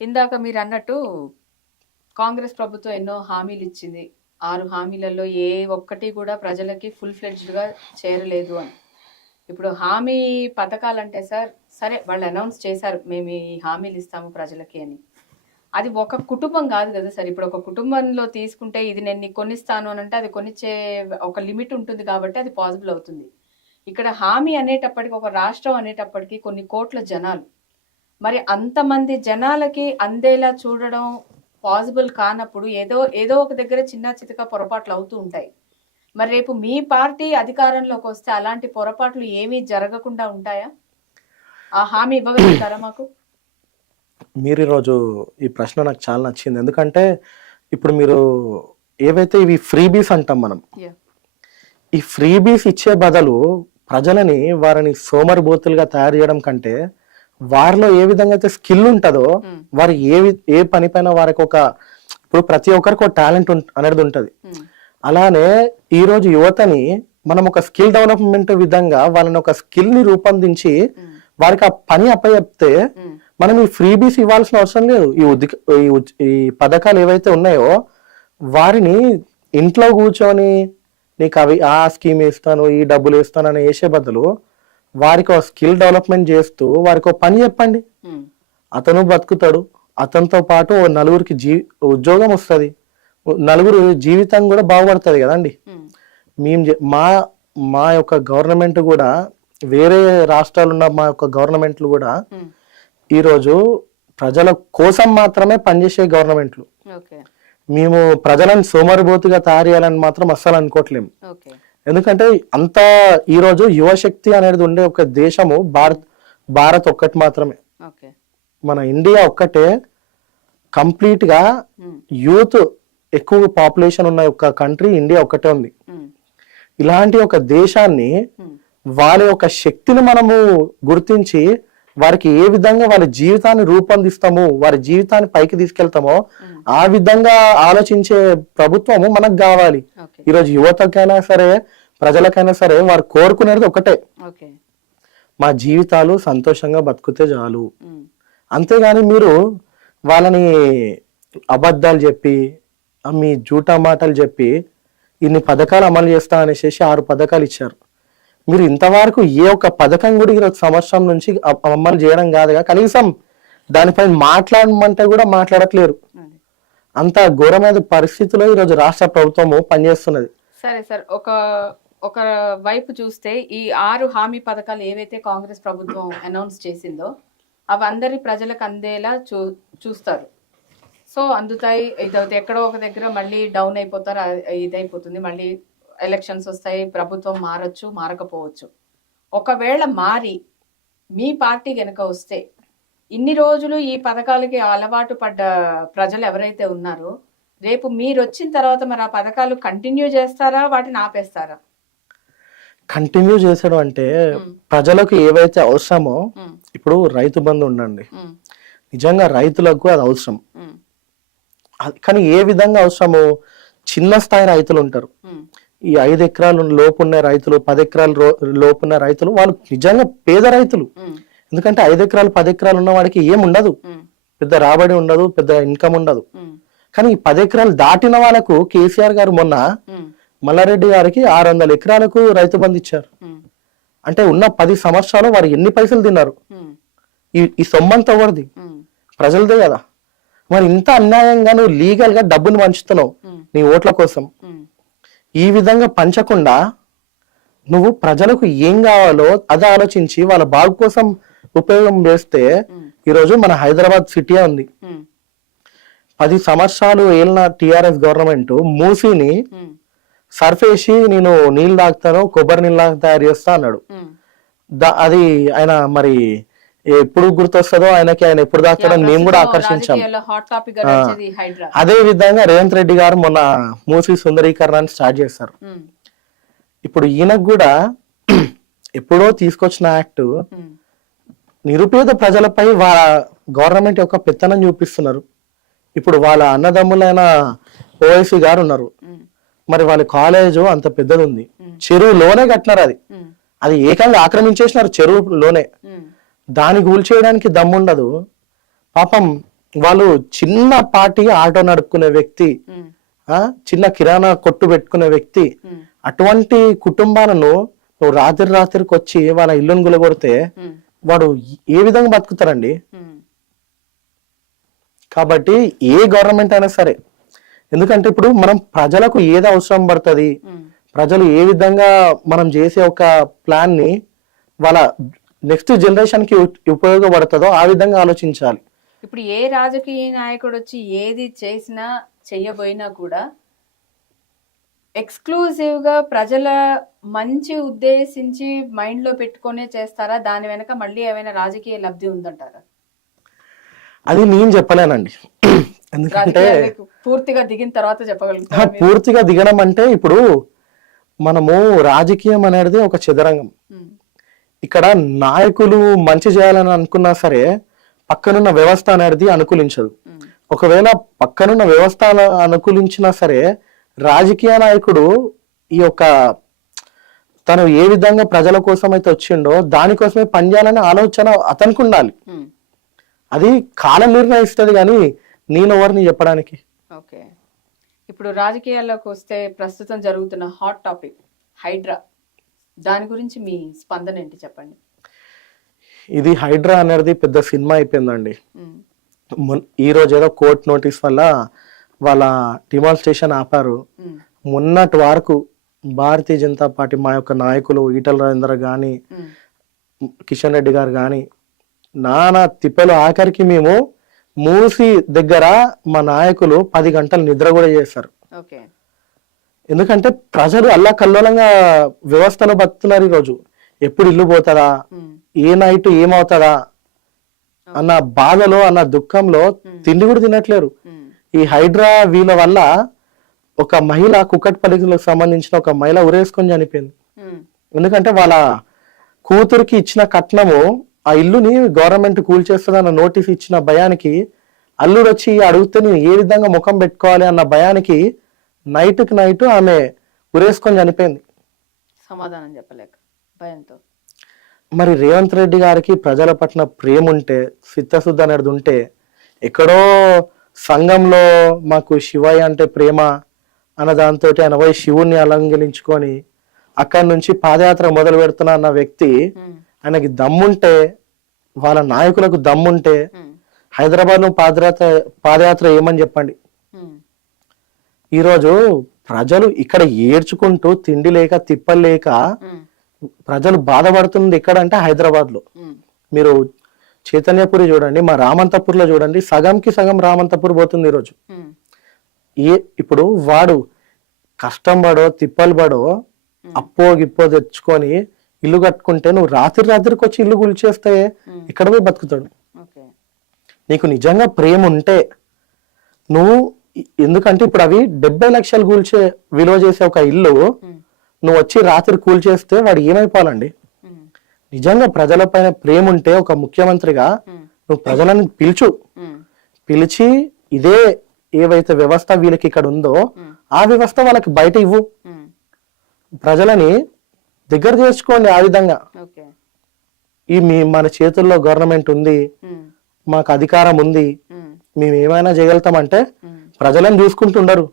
ఇందాక మీరు అన్నట్టు కాంగ్రెస్ ప్రభుత్వం ఎన్నో హామీలు ఇచ్చింది. 6 హామీలలో ఏ ఒక్కటి కూడా ప్రజలకి ఫుల్ ఫ్లెడ్జ్డ్ గా చేరలేదు అని. ఇప్పుడు హామీ పథకాలంటే సార్, సరే వాళ్ళు అనౌన్స్ చేశారు మేము ఈ హామీలు ఇస్తాము ప్రజలకి అని. అది ఒక కుటుంబం కాదు కదా సార్. ఇప్పుడు ఒక కుటుంబంలో తీసుకుంటే ఇది నేను నీకు కొనిస్తాను అని అంటే అది కొనిచ్చే ఒక లిమిట్ ఉంటుంది కాబట్టి అది పాసిబుల్ అవుతుంది. ఇక్కడ హామీ అనేటప్పటికి, ఒక రాష్ట్రం అనేటప్పటికి కొన్ని కోట్ల జనాలు, మరి అంతమంది జనాలకి అందేలా చూడడం పాసిబుల్ కానప్పుడు ఏదో ఒక దగ్గర చిన్న చితక పొరపాట్లు అవుతూ ఉంటాయి. మరి రేపు మీ పార్టీ అధికారంలోకి వస్తే అలాంటి పొరపాట్లు ఏమీ జరగకుండా ఉంటాయా? ఆ హామీ ఇవ్వగలుగుతారా మాకు? మీరు ఈరోజు ఈ ప్రశ్న నాకు చాలా నచ్చింది. ఎందుకంటే ఇప్పుడు మీరు ఏవైతే ఇవి ఫ్రీబీస్ అంటాం మనం, ఈ ఫ్రీబీస్ ఇచ్చే బదులు ప్రజలని వారిని సోమరిబోతులుగా తయారు చేయడం కంటే వారిలో ఏ విధంగా అయితే స్కిల్ ఉంటుందో, వారు ఏ పని పైన వారికి ఇప్పుడు ప్రతి ఒక్కరికి ఒక టాలెంట్ అనేది ఉంటది. అలానే ఈ రోజు యువతని మనం ఒక స్కిల్ డెవలప్మెంట్ విధంగా వాళ్ళని ఒక స్కిల్ ని రూపొందించి వారికి ఆ పని అప్పచెప్తే మనం ఈ ఫ్రీబీస్ ఇవ్వాల్సిన అవసరం లేదు. ఈ పథకాలు ఏవైతే ఉన్నాయో వారిని ఇంట్లో కూర్చొని నీకు ఆ స్కీమ్ ఇస్తాను, ఈ డబ్బులు ఇస్తాను అని వేసే బదులు వారికి ఒక స్కిల్ డెవలప్మెంట్ చేస్తూ వారికి ఒక పని చెప్పండి. అతను బతుకుతాడు, అతనితో పాటు నలుగురికి ఉద్యోగం వస్తుంది, నలుగురు జీవితం కూడా బాగుపడుతుంది కదండి. మా యొక్క గవర్నమెంట్ కూడా, వేరే రాష్ట్రాలు ఉన్న మా యొక్క గవర్నమెంట్లు కూడా ఈరోజు ప్రజల కోసం మాత్రమే పనిచేసే గవర్నమెంట్లు. మేము ప్రజలను సోమరిబోతుగా తయారు చేయాలని మాత్రం అస్సలు అనుకోవట్లేము. ఎందుకంటే అంత ఈరోజు యువశక్తి అనేది ఉండే ఒక దేశము భారత్ ఒక్కటి మాత్రమే. మన ఇండియా ఒక్కటే కంప్లీట్ గా యూత్ ఎక్కువ పాపులేషన్ ఉన్న ఒక కంట్రీ ఇండియా ఒక్కటే ఉంది. ఇలాంటి ఒక దేశాన్ని వాళ్ళ యొక్క శక్తిని మనము గుర్తించి వారికి ఏ విధంగా వాళ్ళ జీవితాన్ని రూపొందిస్తాము, వారి జీవితాన్ని పైకి తీసుకెళ్తామో ఆ విధంగా ఆలోచించే ప్రభుత్వము మనకు కావాలి. ఈరోజు యువతకైనా సరే ప్రజలకైనా సరే వారు కోరుకునేది ఒకటే, మా జీవితాలు సంతోషంగా బతుకుతే చాలు. అంతేగాని మీరు వాళ్ళని అబద్ధాలు చెప్పి, మీ జూటా మాటలు చెప్పి ఇన్ని పథకాలు అమలు చేస్తా అనేసి 6 పథకాలు ఇచ్చారు. మీరు ఇంతవరకు ఏ ఒక్క పథకం కూడా ఈరోజు సంవత్సరం నుంచి అమలు చేయడం కాదుగా, కనీసం దానిపై మాట్లాడమంటే కూడా మాట్లాడట్లేరు. అంత ఘోరమైన పరిస్థితిలో ఈరోజు రాష్ట్ర ప్రభుత్వము పనిచేస్తున్నది. సరే సార్, ఒక వైపు చూస్తే ఈ 6 హామీ పథకాలు ఏవైతే కాంగ్రెస్ ప్రభుత్వం అనౌన్స్ చేసిందో అవి అందరి ప్రజలకు అందేలా చూస్తారు. సో అందుతాయి, ఇదవుతాయి, ఎక్కడో ఒక దగ్గర మళ్ళీ డౌన్ అయిపోతారు, ఇదైపోతుంది, మళ్ళీ ఎలక్షన్స్ వస్తాయి, ప్రభుత్వం మారచ్చు మారకపోవచ్చు. ఒకవేళ మారి మీ పార్టీ గనక వస్తే ఇన్ని రోజులు ఈ పథకాలకి అలవాటు పడ్డ ప్రజలు ఎవరైతే ఉన్నారో రేపు మీరు వచ్చిన తర్వాత మరి ఆ పథకాలు కంటిన్యూ చేస్తారా, వాటిని ఆపేస్తారా? కంటిన్యూ చేసడం అంటే ప్రజలకు ఏవైతే అవసరమో, ఇప్పుడు రైతు బంధు ఉండండి, నిజంగా రైతులకు అది అవసరం. కానీ ఏ విధంగా అవసరమో, చిన్న స్థాయి రైతులు ఉంటారు, ఈ 5 ఎకరాలు లోపున్న రైతులు, 10 ఎకరాల లోపున్న రైతులు, వాళ్ళు నిజంగా పేద రైతులు. ఎందుకంటే 5 ఎకరాలు 10 ఎకరాలు ఉన్న వాడికి ఏం ఉండదు, పెద్ద రాబడి ఉండదు, పెద్ద ఇన్కమ్ ఉండదు. కానీ ఈ 10 ఎకరాలు దాటిన వాళ్ళకు కేసీఆర్ గారు మొన్న మల్లారెడ్డి గారికి 600 ఎకరాలకు రైతు బంధు ఇచ్చారు. అంటే ఉన్న 10 సంవత్సరాలు వారు ఎన్ని పైసలు తిన్నారు? ఈ సొమ్మంతా ఎవరిది? ప్రజలదే కదా. మరి ఇంత అన్యాయంగా నువ్వు లీగల్ గా డబ్బును పంచుతున్నావు నీ ఓట్ల కోసం. ఈ విధంగా పంచకుండా నువ్వు ప్రజలకు ఏం కావాలో అది ఆలోచించి వాళ్ళ బాగు కోసం ఉపయోగం చేస్తే ఈరోజు మన హైదరాబాద్ సిటీ ఉంది. 10 సంవత్సరాలు ఏళ్ళ టిఆర్ఎస్ గవర్నమెంట్ మూసిని సర్ఫేసి నేను నీళ్ళు తాగుతాను, కొబ్బరి నీళ్ళు తయారు చేస్తా అన్నాడు. అది ఆయన మరి ఎప్పుడు గుర్తొస్తుందో ఆయనకి, ఆయన ఎప్పుడు తాగుతాడో మేము కూడా ఆకర్షించాం. అదే విధంగా రేవంత్ రెడ్డి గారు మొన్న మూసి సుందరీకరణాన్ని స్టార్ట్ చేస్తారు. ఇప్పుడు ఈయనకు కూడా ఎప్పుడో తీసుకొచ్చిన యాక్ట్ నిరుపేద ప్రజలపై వాళ్ళ గవర్నమెంట్ యొక్క పెత్తనం చూపిస్తున్నారు. ఇప్పుడు వాళ్ళ అన్నదమ్ములైన ఓవైసీ గారు ఉన్నారు, మరి వాళ్ళ కాలేజ్ అంత పెద్దది ఉంది, చెరువులోనే కట్టినారు. అది ఏకంగా ఆక్రమించేసినారు చెరువులోనే. దాన్ని కూల్చేయడానికి దమ్ముండదు. పాపం వాళ్ళు చిన్న పాటి ఆటో నడుపుకునే వ్యక్తి, చిన్న కిరాణా కొట్టు పెట్టుకునే వ్యక్తి, అటువంటి కుటుంబాలను నువ్వు రాత్రికి వచ్చి వాళ్ళ ఇల్లును గులగొడితే వాడు ఏ విధంగా బతుకుతారండి? కాబట్టి ఏ గవర్నమెంట్ అయినా సరే, ఎందుకంటే ఇప్పుడు మనం ప్రజలకు ఏది అవసరం పడుతుంది, ప్రజలు ఏ విధంగా మనం చేసే ఒక ప్లాన్ ని వాళ్ళ నెక్స్ట్ జనరేషన్ కి ఉపయోగపడుతుందో ఆ విధంగా ఆలోచించాలి. ఇప్పుడు ఏ రాజకీయ నాయకుడు వచ్చి ఏది చేసినా చెయ్యబోయినా కూడా ఎక్స్క్లూజివ్ గా ప్రజల మంచి ఉద్దేశించి మైండ్ లో పెట్టుకునే చేస్తారా? దాని వెనక మళ్ళీ ఏమైనా రాజకీయ లబ్ధి ఉందంటారా? అది నేను చెప్పలేనండి. ఎందుకంటే పూర్తిగా దిగిన తర్వాత చెప్పగలుగుతా. పూర్తిగా దిగడం అంటే ఇప్పుడు మనము రాజకీయం అనేది ఒక చదరంగం. ఇక్కడ నాయకులు మంచి చేయాలని అనుకున్నా సరే పక్కనున్న వ్యవస్థ అనేది అనుకూలించదు. ఒకవేళ పక్కనున్న వ్యవస్థ అనుకూలించినా సరే రాజకీయ నాయకుడు ఈ యొక్క తను ఏ విధంగా ప్రజల కోసం అయితే వచ్చిండో దానికోసమే పనిచేయాలనే ఆలోచన అతనికి ఉండాలి. అది కాలం నిర్ణయిస్తుంది, కానీ నేను ఎవరిని చెప్పడానికి. ఓకే, ఇప్పుడు రాజకీయాల్లోకి వస్తే ప్రస్తుతం జరుగుతున్న హాట్ టాపిక్ హైడ్రా, దాని గురించి మీ స్పందన ఏంటి చెప్పండి. ఇది హైడ్రా అనేది పెద్ద సినిమా అయిపోయిందండి. ఈ రోజు ఏదో కోర్టు నోటీస్ వల్ల వాళ్ళ డిమాన్స్ట్రేషన్ ఆపారు. మొన్నటి వరకు భారతీయ జనతా పార్టీ మా యొక్క నాయకులు ఈటల రాజేందర్ గాని కిషన్ రెడ్డి గారు గాని నానా తిప్పలు, ఆఖరికి మేము మూసి దగ్గర మా నాయకులు 10 గంటలు నిద్ర కూడా చేశారు. ఎందుకంటే ప్రజలు అల్లాకల్లోలంగా వ్యవస్థలో బతుకుతున్నారు. ఈరోజు ఎప్పుడు ఇల్లు పోతుందా, ఏ నైట్ ఏమవుతుందా అన్న బాధలో, అన్న దుఃఖంలో తిండి కూడా తినట్లేరు. ఈ హైడ్రా వీళ్ళ వల్ల ఒక మహిళ కుక్కట్పల్లికి సంబంధించిన ఒక మహిళ ఉరేసుకొని చనిపోయింది. ఎందుకంటే వాళ్ళ కూతురికి ఇచ్చిన కట్నము ఆ ఇల్లుని గవర్నమెంట్ కూల్చేస్తుందన్న నోటీస్ ఇచ్చిన భయానికి అల్లుడు వచ్చి అడిగితే నేను ఏ విధంగా ముఖం పెట్టుకోవాలి అన్న భయానికి నైట్కి నైట్ ఆమె ఉరేసుకొని చనిపోయింది, సమాధానం చెప్పలేక భయంతో. మరి రేవంత్ రెడ్డి గారికి ప్రజల పట్ల ప్రేమ ఉంటే, చిత్తశుద్ధి అనేది ఉంటే, ఎక్కడో సంఘంలో మాకు శివయ్య అంటే ప్రేమ అన్న దాంతో ఆయన పోయి శివుణ్ణి అలంకరించుకొని అక్కడి నుంచి పాదయాత్ర మొదలు పెడుతున్నా అన్న వ్యక్తి, ఆయనకి దమ్ముంటే, వాళ్ళ నాయకులకు దమ్ముంటే హైదరాబాద్ లో పాదయాత్ర ఏమని చెప్పండి. ఈరోజు ప్రజలు ఇక్కడ ఏడ్చుకుంటూ తిండి లేక తిప్పలు లేక ప్రజలు బాధపడుతుంది ఎక్కడ అంటే హైదరాబాద్ లో. మీరు చైతన్యపురి చూడండి, మా రామంతపూర్ లో చూడండి, సగంకి సగం రామంతపూర్ పోతుంది ఈరోజు. ఇప్పుడు వాడు కష్టం పడో తిప్పలు పడో అప్పో గిప్పో తెచ్చుకొని ఇల్లు కట్టుకుంటే నువ్వు రాత్రికి వచ్చి ఇల్లు కూల్చేస్తే ఇక్కడ పోయి బతుకుతాడు. నీకు నిజంగా ప్రేమ ఉంటే నువ్వు, ఎందుకంటే ఇప్పుడు అవి 70 లక్షలు కూల్చే విలువ చేసే ఒక ఇల్లు నువ్వు వచ్చి రాత్రి కూల్చేస్తే వాడు ఏమైపోవాలండి? నిజంగా ప్రజల పైన ప్రేమ ఉంటే ఒక ముఖ్యమంత్రిగా నువ్వు ప్రజలను పిలిచి ఇదే ఏవైతే వ్యవస్థ వీళ్ళకి ఇక్కడ ఉందో ఆ వ్యవస్థ వాళ్ళకి బయట ఇవ్వు, ప్రజలని దగ్గర చేర్చుకోండి. ఆ విధంగా మన చేతుల్లో గవర్నమెంట్ ఉంది, మాకు అధికారం ఉంది, మేము ఏమైనా చేయగలుగుతామంటే ప్రజలను చూసుకుంటుండరు.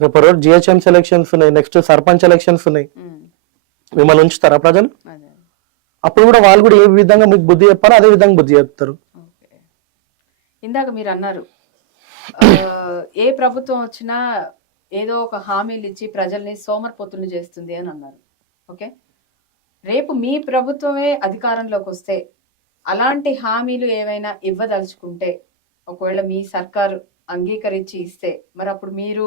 రేపు రోజు జిహెచ్ఎంసీ ఎలక్షన్స్ ఉన్నాయి, నెక్స్ట్ సర్పంచ్ ఎలక్షన్స్ ఉన్నాయి, మిమ్మల్ని ఉంచుతారా ప్రజలు? అప్పుడు కూడా వాళ్ళు కూడా ఏ విధంగా మీకు బుద్ధి చెప్పారో అదే విధంగా బుద్ధి చెప్తారు. ఇందాక మీరు అన్నారు ఏ ప్రభుత్వం వచ్చినా ఏదో ఒక హామీలు ఇచ్చి ప్రజల్ని సోమరిపోతులు చేస్తుంది అని అన్నారు. ఓకే, రేపు మీ ప్రభుత్వమే అధికారంలోకి వస్తే అలాంటి హామీలు ఏవైనా ఇవ్వదలుచుకుంటే, ఒకవేళ మీ సర్కారు అంగీకరించి ఇస్తే, మరి అప్పుడు మీరు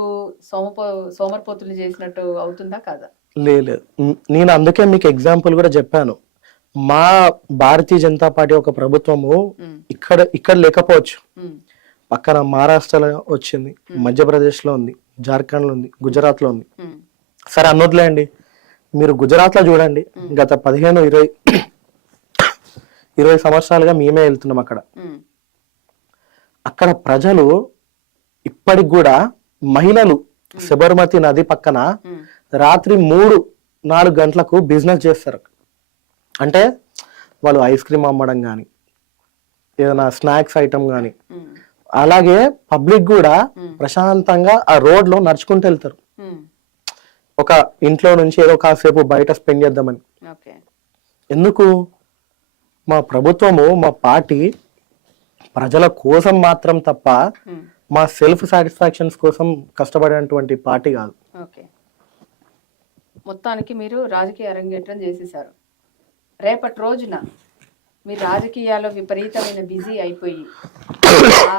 సోమరిపోతులు చేసినట్టు అవుతుందా కాదా? లేదు, నేను అందుకే మీకు ఎగ్జాంపుల్ కూడా చెప్పాను. మా భారతీయ జనతా పార్టీ ఒక ప్రభుత్వము ఇక్కడ లేకపోవచ్చు, పక్కన మహారాష్ట్రలో వచ్చింది, మధ్యప్రదేశ్ లో ఉంది, జార్ఖండ్ లో ఉంది, గుజరాత్ లో ఉంది. సరే అన్నొద్దులేండి, మీరు గుజరాత్ లో చూడండి, గత 15-20 సంవత్సరాలుగా మేమే వెళ్తున్నాం అక్కడ. అక్కడ ప్రజలు ఇప్పటికి కూడా మహిళలు సబర్మతి నది పక్కన రాత్రి 3-4 గంటలకు బిజినెస్ చేస్తారు. అంటే వాళ్ళు ఐస్ క్రీమ్ అమ్మడం కానీ, ఏదైనా స్నాక్స్ ఐటమ్ కానీ, అలాగే పబ్లిక్ కూడా ప్రశాంతంగా ఆ రోడ్ లో నడుచుకుంటూ వెళ్తారు. ఒక ఇంట్లో నుంచి ఏదో కాసేపు బయట స్పెండ్ చేద్దామని. ఎందుకు? మా ప్రభుత్వము, మా పార్టీ ప్రజల కోసం మాత్రం తప్ప మా సెల్ఫ్ సాటిస్ఫాక్షన్స్ కోసం కష్టపడేటువంటి పార్టీ కాదు. మొత్తానికి మీరు రాజకీయ అరంగేట్రం చేసేసారు. రేపటి రోజున మీరు రాజకీయాల్లో విపరీతమైన బిజీ అయిపోయి ఆ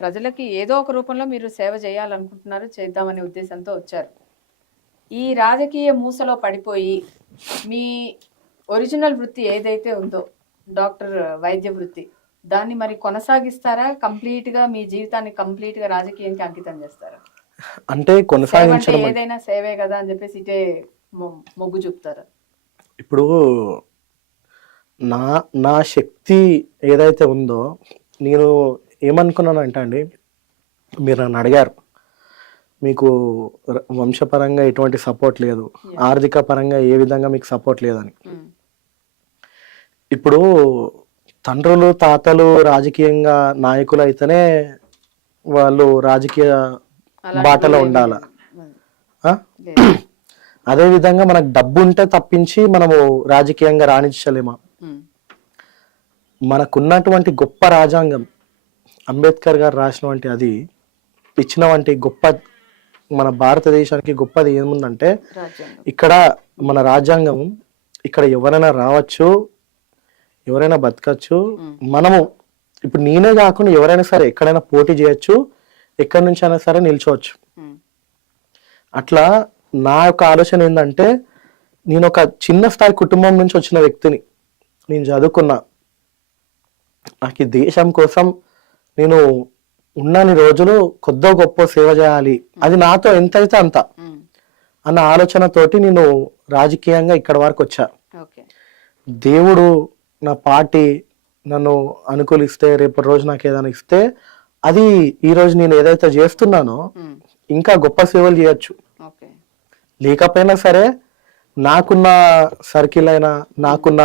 ప్రజలకి ఏదో ఒక రూపంలో మీరు సేవ చేయాలనుకుంటున్నారు, చేద్దామనే ఉద్దేశంతో వచ్చారు. ఈ రాజకీయ మూసలో పడిపోయి మీ ఒరిజినల్ వృత్తి ఏదైతే ఉందో, డాక్టర్ వైద్య వృత్తి, దాన్ని మరి కొనసాగిస్తారా? కంప్లీట్ గా మీ జీవితాన్ని కంప్లీట్ గా రాజకీయానికి అంకితం చేస్తారా? అంటే కొనసాగించడం ఏదైనా సేవే కదా అని చెప్పేసి ఇటే మొగ్గు చూపుతారా? ఇప్పుడు నా శక్తి ఏదైతే ఉందో, నేను ఏమనుకున్నానంటే అండి, మీరు నన్ను అడిగారు మీకు వంశపరంగా ఎటువంటి సపోర్ట్ లేదు, ఆర్థిక పరంగా ఏ విధంగా మీకు సపోర్ట్ లేదని. ఇప్పుడు తండ్రులు తాతలు రాజకీయంగా నాయకులు అయితేనే వాళ్ళు రాజకీయ బాటలో ఉండాల. అదే విధంగా మనకు డబ్బు ఉంటే తప్పించి మనము రాజకీయంగా రాణించలేమా? మనకున్నటువంటి గొప్ప రాజ్యాంగం, అంబేద్కర్ గారు రాసినటువంటి, అది ఇచ్చినటువంటి గొప్ప, మన భారతదేశానికి గొప్పది ఏముందంటే, ఇక్కడ మన రాజ్యాంగం, ఇక్కడ ఎవరైనా రావచ్చు, ఎవరైనా బతకచ్చు. మనము ఇప్పుడు నేనే కాకుండా ఎవరైనా సరే ఎక్కడైనా పోటీ చేయొచ్చు, ఎక్కడి నుంచి అయినా సరే నిల్చోవచ్చు. అట్లా నా యొక్క ఆలోచన ఏంటంటే, నేను ఒక చిన్న స్థాయి కుటుంబం నుంచి వచ్చిన వ్యక్తిని, నేను చదువుకున్నా, నాకు ఈ దేశం కోసం నేను ఉన్నన్ని రోజులు కొద్దో గొప్ప సేవ చేయాలి, అది నాతో ఎంతైతే అంత అన్న ఆలోచనతోటి నేను రాజకీయంగా ఇక్కడ వరకు వచ్చా. దేవుడు, నా పార్టీ నన్ను అనుకూలిస్తే, రేపటి రోజు నాకు ఏదైనా ఇస్తే, అది ఈ రోజు నేను ఏదైతే చేస్తున్నానో ఇంకా గొప్ప సేవలు చేయొచ్చు. లేకపోయినా సరే నాకున్న సర్కిల్ అయినా, నాకున్న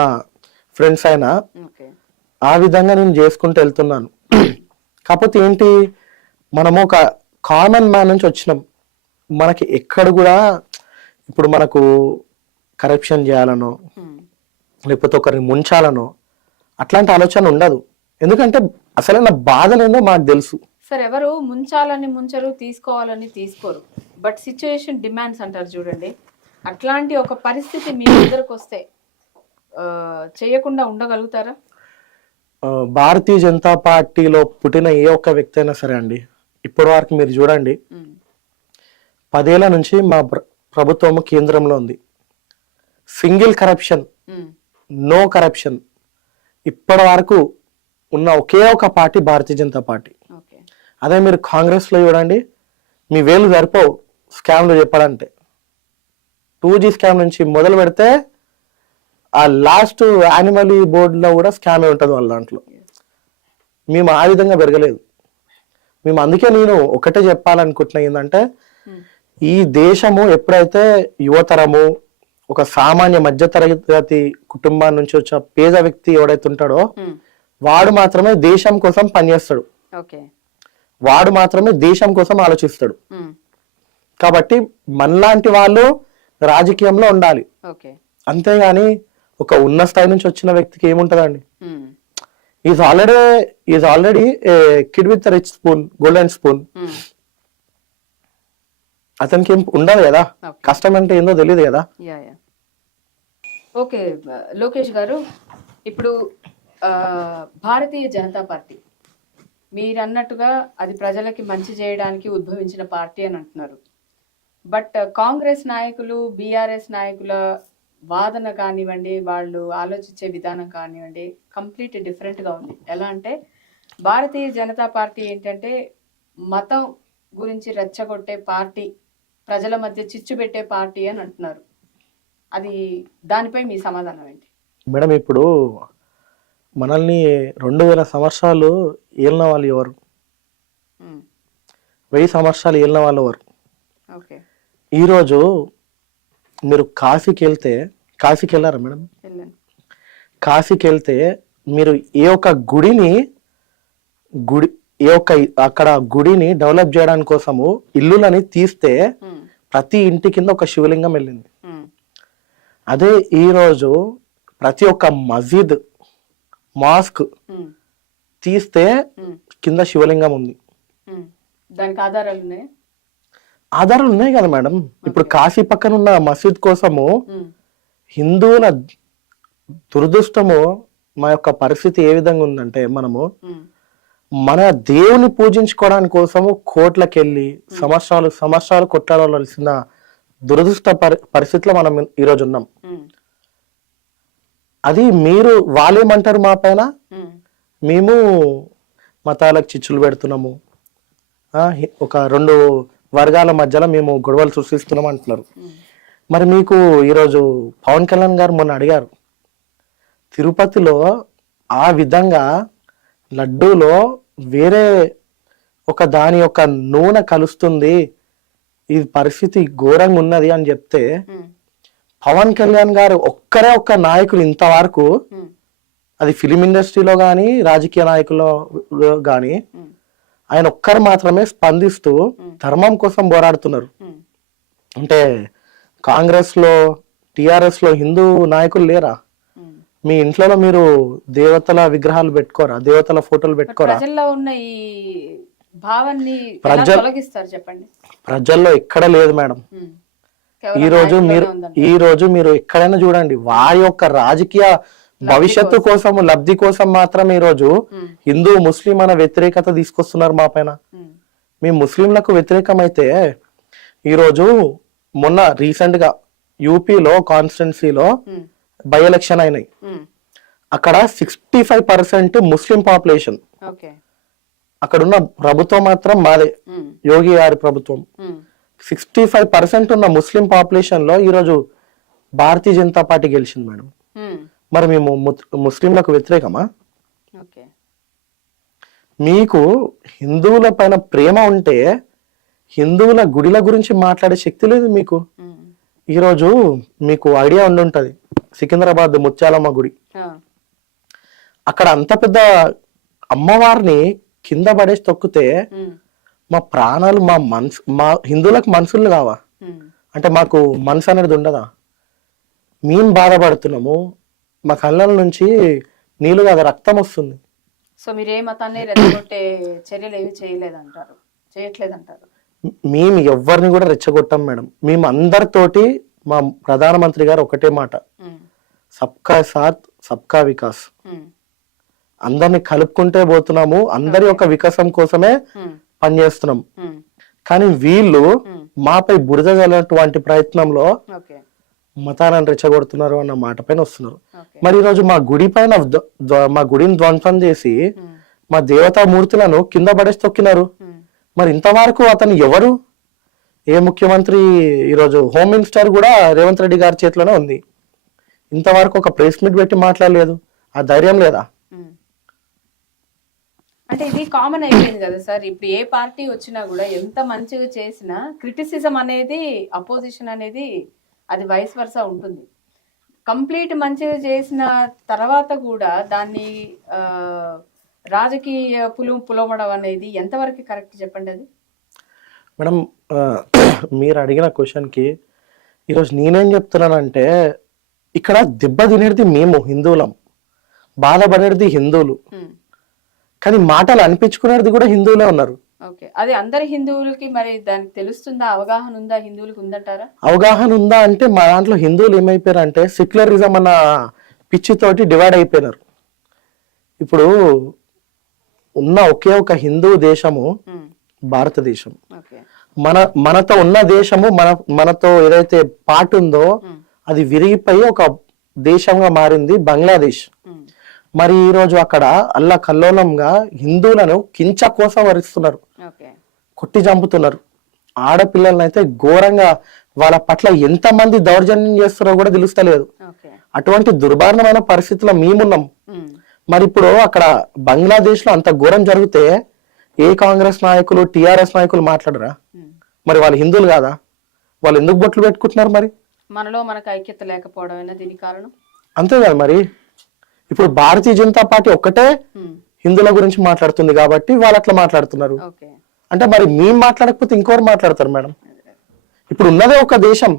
ఫ్రెండ్స్ అయినా, ఆ విధంగా నేను చేసుకుంటూ వెళ్తున్నాను. కాకపోతే ఏంటి, మనము ఒక కామన్ మ్యాన్ నుంచి వచ్చినాం. మనకి ఎక్కడ కూడా ఇప్పుడు మనకు కరప్షన్ చేయాలనో, లేకపోతే ఒకరిని ముంచాలనో అట్లాంటి ఆలోచన ఉండదు. ఎందుకంటే అసలైన బాధలేందో మాకు తెలుసు. సార్, ఎవరు ముంచాలని ముంచరు, తీసుకోవాలని తీసుకోరు, బట్ సిచ్యుయేషన్ డిమాండ్స్ అంటారు చూడండి. అట్లాంటి ఒక పరిస్థితి మీ దగ్గరకు వస్తే చేయకుండా ఉండగలుగుతారా? భారతీయ జనతా పార్టీలో పుట్టిన ఏ ఒక్క వ్యక్తి అయినా సరే అండి, ఇప్పటి వరకు మీరు చూడండి, 10 ఏళ్ల నుంచి మా ప్రభుత్వము కేంద్రంలో ఉంది. సింగిల్ కరప్షన్, నో కరప్షన్, ఇప్పటి వరకు ఉన్న ఒకే ఒక పార్టీ భారతీయ జనతా పార్టీ. అదే మీరు కాంగ్రెస్ లో చూడండి, మీ వేలు సరిపోవు స్కామ్లు చెప్పాలంటే. 2G స్కామ్ నుంచి మొదలు పెడితే ఆ లాస్ట్ యానిమల్ బోర్డులో కూడా స్కామే ఉంటుంది వాళ్ళ దాంట్లో. మేము ఆ విధంగా పెరగలేదు. మేము అందుకే నేను ఒకటే చెప్పాలనుకుంటున్నా, ఏంటంటే ఈ దేశము ఎప్పుడైతే యువతరము, ఒక సామాన్య మధ్యతరగతి కుటుంబాల నుంచి వచ్చే పేద వ్యక్తి ఎవడైతే ఉంటాడో, వాడు మాత్రమే దేశం కోసం పనిచేస్తాడు, వాడు మాత్రమే దేశం కోసం ఆలోచిస్తాడు. కాబట్టి మనలాంటి వాళ్ళు రాజకీయంలో ఉండాలి. అంతేగాని ఒక ఉన్న స్థాయి నుంచి వచ్చిన వ్యక్తికి ఏముంటదండి? Is already kid with rich spoon, golden spoon. అతనికి ఏం ఉండదు కదా, కష్టం అంటే ఏందో తెలియదు కదా. ఓకే లోకేష్ గారు, ఇప్పుడు భారతీయ జనతా పార్టీ మీరు అన్నట్టుగా అది ప్రజలకి మంచి చేయడానికి ఉద్భవించిన పార్టీ అని అంటున్నారు. బట్ కాంగ్రెస్ నాయకులు, బీఆర్ఎస్ నాయకుల వాదన కానివ్వండి, వాళ్ళు ఆలోచించే విధానం కానివ్వండి, కంప్లీట్ డిఫరెంట్గా ఉంది. ఎలా అంటే భారతీయ జనతా పార్టీ ఏంటంటే మతం గురించి రెచ్చగొట్టే పార్టీ, ప్రజల మధ్య చిచ్చు పెట్టే పార్టీ అని అంటున్నారు. అది దానిపై మీ సమాధానం ఏంటి? మేడం, ఇప్పుడు మనల్ని 2000 సంవత్సరాలు ఏలిన వాళ్ళు ఎవరు? 1000 సంవత్సరాలు ఏలిన వాళ్ళు ఎవరు? ఓకే. ఈరోజు మీరు కాశీకి వెళ్ళారా మేడం? కాశీకి వెళ్తే మీరు అక్కడ గుడిని డెవలప్ చేయడానికి కోసము ఇల్లులని తీస్తే ప్రతి ఇంటి కింద ఒక శివలింగం వెళ్ళింది. అదే ఈరోజు ప్రతి ఒక్క మస్జిద్, మాస్క్ తీస్తే కింద శివలింగం ఉంది. దానికి ఆధారాలు ఉన్నాయి కదా మేడం. ఇప్పుడు కాశీ పక్కన ఉన్న మసీద్ కోసము హిందువుల దురదృష్టము, మా యొక్క పరిస్థితి ఏ విధంగా ఉందంటే, మనము మన దేవుని పూజించుకోవడానికి కోసము కోట్లకెళ్ళి సంవత్సరాలు కొట్లాడవలసిన దురదృష్ట పరిస్థితిలో మనం ఈరోజు ఉన్నాం. అది వాళ్ళేమంటారు మా పైన, మేము మతాలకు చిచ్చులు పెడుతున్నాము, ఒక 2 వర్గాల మధ్యలో మేము గొడవలు సృష్టిస్తున్నాం అంటున్నారు. మరి మీకు ఈరోజు పవన్ కళ్యాణ్ గారు మొన్న అడిగారు, తిరుపతిలో ఆ విధంగా లడ్డూలో వేరే ఒక దాని యొక్క నూనె కలుస్తుంది, ఈ పరిస్థితి ఘోరంగా ఉన్నది అని చెప్తే, పవన్ కళ్యాణ్ గారు ఒక్క నాయకులు ఇంతవరకు, అది ఫిలిం ఇండస్ట్రీలో కానీ రాజకీయ నాయకుల్లో కానీ, ఆయన ఒక్కరు మాత్రమే స్పందిస్తూ ధర్మం కోసం పోరాడుతున్నారు. అంటే కాంగ్రెస్ లో, టిఆర్ఎస్ లో హిందూ నాయకులు లేరా? మీ ఇంట్లో మీరు దేవతల విగ్రహాలు పెట్టుకోరా? దేవతల ఫోటోలు పెట్టుకోరా? ప్రజల్లో ఉన్న ఈ భావాన్ని చెప్పండి. ప్రజల్లో ఎక్కడ లేదు మేడం. ఈ రోజు మీరు ఎక్కడైనా చూడండి, వారి యొక్క రాజకీయ భవిష్యత్తు కోసం, లబ్ధి కోసం మాత్రం ఈ రోజు హిందూ ముస్లిం అనే వ్యతిరేకత తీసుకొస్తున్నారు మా పైన. మేము ముస్లింలకు వ్యతిరేకమైతే, ఈరోజు మొన్న రీసెంట్ గా యూపీలో కాన్స్టిట్యున్సీలో బై ఎలక్షన్ అయినాయి. అక్కడ 65% ముస్లిం పాపులేషన్. అక్కడున్న ప్రభుత్వం మాత్రం మాదే, యోగి గారి ప్రభుత్వం. 65% ఉన్న ముస్లిం పాపులేషన్ లో ఈరోజు భారతీయ జనతా పార్టీ గెలిచింది మేడం. మరి మేము ముస్లింలకు వ్యతిరేకమా? మీకు హిందువుల పైన ప్రేమ ఉంటే హిందువుల గుడిల గురించి మాట్లాడే శక్తి లేదు మీకు. ఈరోజు మీకు ఐడియా ఉండుంటది, సికింద్రాబాద్ ముత్యాలమ్మ గుడి, అక్కడ అంత పెద్ద అమ్మవారిని కింద పడేసి తొక్కితే మా ప్రాణాలు, మా హిందువులకు మనసులు కావా? అంటే మాకు మనసు అనేది ఉండదా? మేము బాధపడుతున్నాము, మా కళ్ళ నుంచి నీళ్ళు కాదు రక్తం వస్తుంది. సో మీరు ఏ మతాన్ని రెచ్చగొట్టే చర్యలు ఏమి చేయట్లేదంటారు? మేము ఎవరిని కూడా రెచ్చగొట్టాం మేడం. మేము అందరితోటి, మా ప్రధానమంత్రి గారు ఒకటే మాట, సబ్కా సాత్ సబ్కా వికాస్, అందరిని కలుపుకుంటే పోతున్నాము, అందరి యొక్క వికాసం కోసమే పనిచేస్తున్నాం. కానీ వీళ్ళు మాపై బురద జల్లటువంటి ప్రయత్నంలో మతాలను రెచ్చగొడుతున్నారు అన్న మాట పైన వస్తున్నారు. మరి ఈరోజు మా గుడి పైన, మా గుడిని ధ్వంసం చేసి మా దేవతా మూర్తులను కింద పడేసి తొక్కినారు. మరి ఇంతవరకు అతను ఎవరు? ఏ ముఖ్యమంత్రి? ఈరోజు హోమ్ మినిస్టర్ కూడా రేవంత్ రెడ్డి గారి చేతిలోనే ఉంది. ఇంతవరకు ఒక ప్రెస్ మీట్ పెట్టి మాట్లాడలేదు. ఆ ధైర్యం లేదా? అంటే ఇది కామన్ అయిపోయింది కదా సార్. ఇప్పుడు ఏ పార్టీ వచ్చినా కూడా ఎంత మంచిగా చేసినా క్రిటిసిజం అనేది, అపోజిషన్ అనేది అది వైస్ వర్సా ఉంటుంది. కంప్లీట్ మంచిగా చేసిన తర్వాత కూడా దాన్ని రాజకీయ పులమడం అనేది ఎంతవరకు కరెక్ట్ చెప్పండి? అది మేడం, మీరు అడిగిన క్వశ్చన్కి ఈరోజు నేనేం చెప్తున్నానంటే, ఇక్కడ దెబ్బ తినేది మేము హిందువులం, బాధపడేది హిందువులు, కానీ మాటలు అనిపించుకునేది కూడా హిందువులే ఉన్నారు. ఓకే, అది అందరి హిందువులకి మరి దానికి తెలుస్తుందా, అవగాహన ఉందా, హిందువులకి ఉందంటారా? అవగాహన ఉందా అంటే మా దాంట్లో హిందువులు ఏమైపోయారు అంటే సెక్యులరిజం అన్న పిచ్చితోటి డివైడ్ అయిపోయినారు. ఇప్పుడు ఉన్న ఒకే ఒక హిందూ దేశము భారతదేశం. ఓకే. మనతో ఉన్న దేశము మనతో ఏదైతే పార్ట్ ఉందో అది విరిగిపోయి ఒక దేశంగా మారింది బంగ్లాదేశ్. మరి ఈ రోజు అక్కడ అల్లకల్లోలంగా హిందువులను కించ కోసం వరిస్తున్నారు, కొట్టి చంపుతున్నారు. ఆడపిల్లలను అయితే ఘోరంగా వాళ్ళ పట్ల ఎంతమంది దౌర్జన్యం చేస్తున్నారో కూడా తెలుస్తలేదు. అటువంటి దుర్భారణమైన పరిస్థితిలో మేమున్నాం. మరి ఇప్పుడు అక్కడ బంగ్లాదేశ్ లో అంత ఘోరం జరిగితే ఏ కాంగ్రెస్ నాయకులు, టిఆర్ఎస్ నాయకులు మాట్లాడరా? మరి వాళ్ళు హిందువులు కాదా? వాళ్ళు ఎందుకు బొట్లు పెట్టుకుంటున్నారు? మరి మనలో మనకు ఐక్యత లేకపోవడం దీనికి కారణం అంతే కదా. మరి ఇప్పుడు భారతీయ జనతా పార్టీ ఒక్కటే హిందువుల గురించి మాట్లాడుతుంది కాబట్టి వాళ్ళు అట్లా మాట్లాడుతున్నారు. అంటే మరి మేము మాట్లాడకపోతే ఇంకోరు మాట్లాడతారు మేడం. ఇప్పుడు ఉన్నదే ఒక దేశం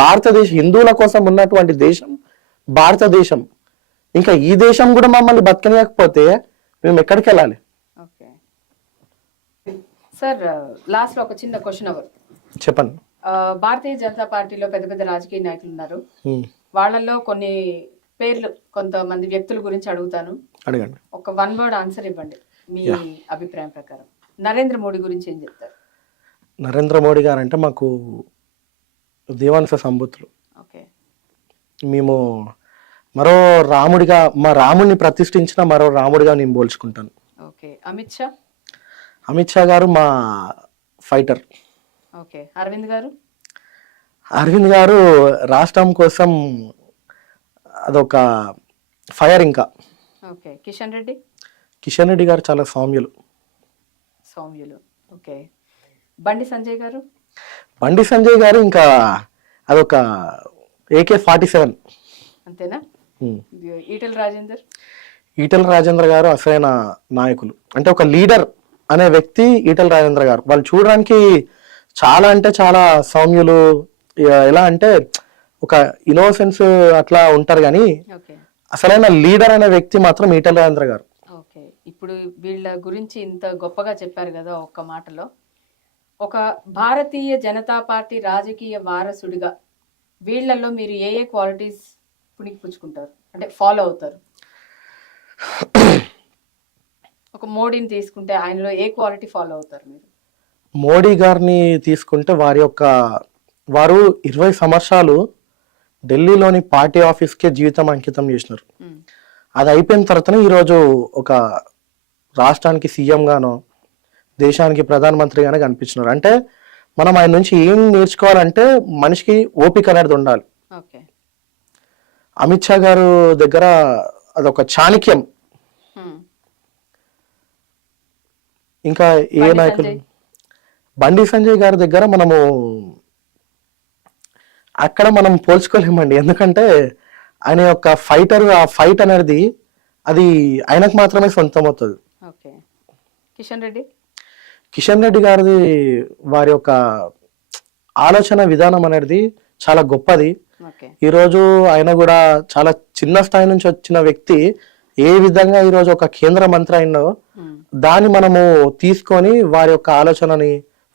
భారతదేశం, హిందువుల కోసం ఉన్నటువంటి దేశం భారతదేశం. ఇంకా ఈ దేశం కూడా మమ్మల్ని బతకనియకపోతే మేము ఎక్కడికి వెళ్ళాలి? సార్, లాస్ట్ లో ఒక చిన్న క్వశ్చన్ అవర్ చెప్పండి. భారతీయ జనతా పార్టీలో పెద్ద పెద్ద రాజకీయ నాయకులు ఉన్నారు. వాళ్ళల్లో కొన్ని పేర్లు, కొంతమంది వ్యక్తుల గురించి అడుగుతాను, అడగండి. ఒక 1 word ఆన్సర్ ఇవ్వండి మీ అభిప్రాయం ప్రకారం. నరేంద్ర మోడీ గురించి ఏం చెప్తారు? నరేంద్ర మోడీ గారు అంటే మాకు దేవాంశ సంబూతులు. ఓకే. మేము మరో రాముడిగా, మా రాముడిని ప్రతిష్ఠించిన మరో రాముడిగా నేను పోల్చుకుంటాను. ఓకే. అమిత్ షా? అమిత్ షా గారు మా ఫైటర్. ఓకే. అరవింద్ గారు? అరవింద్ గారు రాష్ట్రం కోసం అదొక ఫైర్. ఇంకా ఓకే. కిషన్ రెడ్డి? కిషన్ రెడ్డి గారు చాలా సౌమ్యులు. ఓకే. బండి సంజయ్ గారు? బండి సంజయ్ గారు ఇంకా అదొక AK-47. అంతేనా? ఈటెల రాజేందర్? ఈటెల రాజేందర్ గారు అసలైన నాయకులు. అంటే ఒక లీడర్ అనే వ్యక్తి ఈటెల రాజేంద్ర గారు. వాళ్ళు చూడడానికి చాలా అంటే చాలా సౌమ్యులు. ఎలా అంటే ఒక ఇన్నోసెన్స్ అట్లా ఉంటారు, కానీ అసలైన లీడర్ అనే వ్యక్తి మాత్రం ఈటెల రాజేంద్ర గారు. ఓకే. ఇప్పుడు వీళ్ళ గురించి ఇంత గొప్పగా చెప్పారు కదా, ఒక్క మాటలో ఒక భారతీయ జనతా పార్టీ రాజకీయ వారసుడిగా వీళ్ళల్లో మీరు ఏ ఏ క్వాలిటీస్ పుణికిపుచ్చుకుంటారు, అంటే ఫాలో అవుతారు? ఒక మోడీని తీసుకుంటే ఆయనలో ఏ క్వాలిటీ ఫాలో అవుతారు మీరు? మోడీ గారిని తీసుకుంటే వారు 20 సంవత్సరాలు ఢిల్లీలోని పార్టీ ఆఫీస్కే జీవితం అంకితం చేసినారు. అది అయిపోయిన తర్వాతనే ఈరోజు ఒక రాష్ట్రానికి సీఎం గానో దేశానికి ప్రధానమంత్రిగానే కనిపించినారు. అంటే మనం ఆయన నుంచి ఏం నేర్చుకోవాలంటే మనిషికి ఓపిక అనేది ఉండాలి. అమిత్ షా గారు దగ్గర అదొక చాణక్యం. ఇంకా ఏ నాయకులు? బండి సంజయ్ గారి దగ్గర అక్కడ మనం పోల్చుకోలేమండి. ఎందుకంటే ఆయన యొక్క ఫైటర్, ఆ ఫైట్ అనేది అది ఆయనకు మాత్రమే సొంతం అవుతుంది. కిషన్ రెడ్డి గారిది వారి యొక్క ఆలోచన విధానం అనేది చాలా గొప్పది. ఈరోజు ఆయన కూడా చాలా చిన్న స్థాయి నుంచి వచ్చిన వ్యక్తి ఏ విధంగా ఈరోజు ఒక కేంద్ర మంత్రి అయినో దాన్ని మనము తీసుకొని వారి యొక్క ఆలోచనని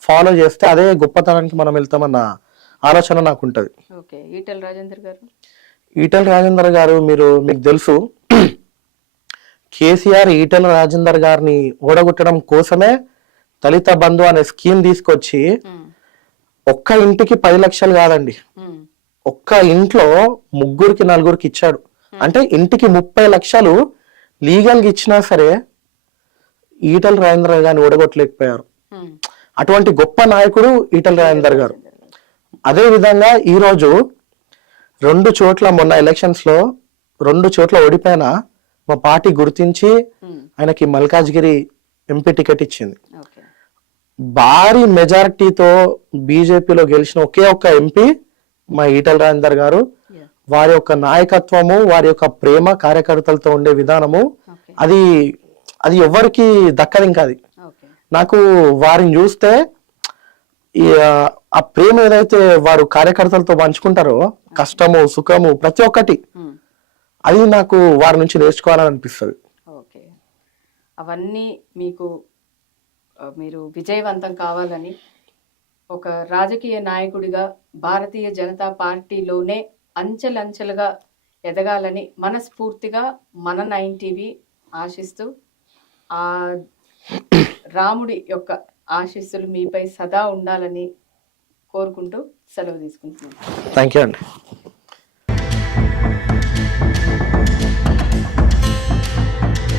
ఫాలో చేస్తే అదే గొప్పతనానికి మనం వెళ్తామన్న ఆలోచన నాకు ఉంటది. ఈటెల రాజేందర్ గారు మీకు తెలుసు, కేసీఆర్ ఈటెల రాజేందర్ గారిని ఓడగొట్టడం కోసమే దళిత బంధు అనే స్కీమ్ తీసుకొచ్చి ఒక్క ఇంటికి 10 లక్షలు కాదండి, ఒక్క ఇంట్లో 3కి 4కి ఇచ్చాడు. అంటే ఇంటికి 30 లక్షలు లీగల్గా ఇచ్చినా సరే ఈటెల రాజేందర్ గారిని ఓడగొట్టలేకపోయారు. అటువంటి గొప్ప నాయకుడు ఈటెల రాజేందర్ గారు. అదే విధంగా ఈరోజు 2 చోట్ల మొన్న ఎలక్షన్స్ లో 2 చోట్ల ఓడిపోయినా మా పార్టీ గుర్తించి ఆయనకి మల్కాజ్గిరి ఎంపీ టికెట్ ఇచ్చింది. భారీ మెజారిటీతో బీజేపీలో గెలిచిన ఒకే ఒక్క ఎంపీ మా ఈటెల రాజేందర్ గారు. వారి యొక్క నాయకత్వము, వారి యొక్క ప్రేమ, కార్యకర్తలతో ఉండే విధానము అది ఎవరికి దక్కదు. ఇంకా అది నాకు వారిని చూస్తే ఆ ప్రేమ ఏదైతే వారు కార్యకర్తలతో పంచుకుంటారో, కష్టము సుఖము ప్రతి ఒక్కటి, అది నాకు వారి నుంచి నేర్చుకోవాలని అనిపిస్తుంది. అవన్నీ మీకు మీరు విజయవంతం కావాలని, ఒక రాజకీయ నాయకుడిగా భారతీయ జనతా పార్టీలోనే అంచెలంచెలుగా ఎదగాలని మనస్ఫూర్తిగా మన 9 టీవీ ఆశిస్తూ, ఆ రాముడి యొక్క ఆశీస్సులు మీపై సదా ఉండాలని కోరుకుంటూ సెలవు తీసుకుంటున్నాను. థ్యాంక్ యూ అండి.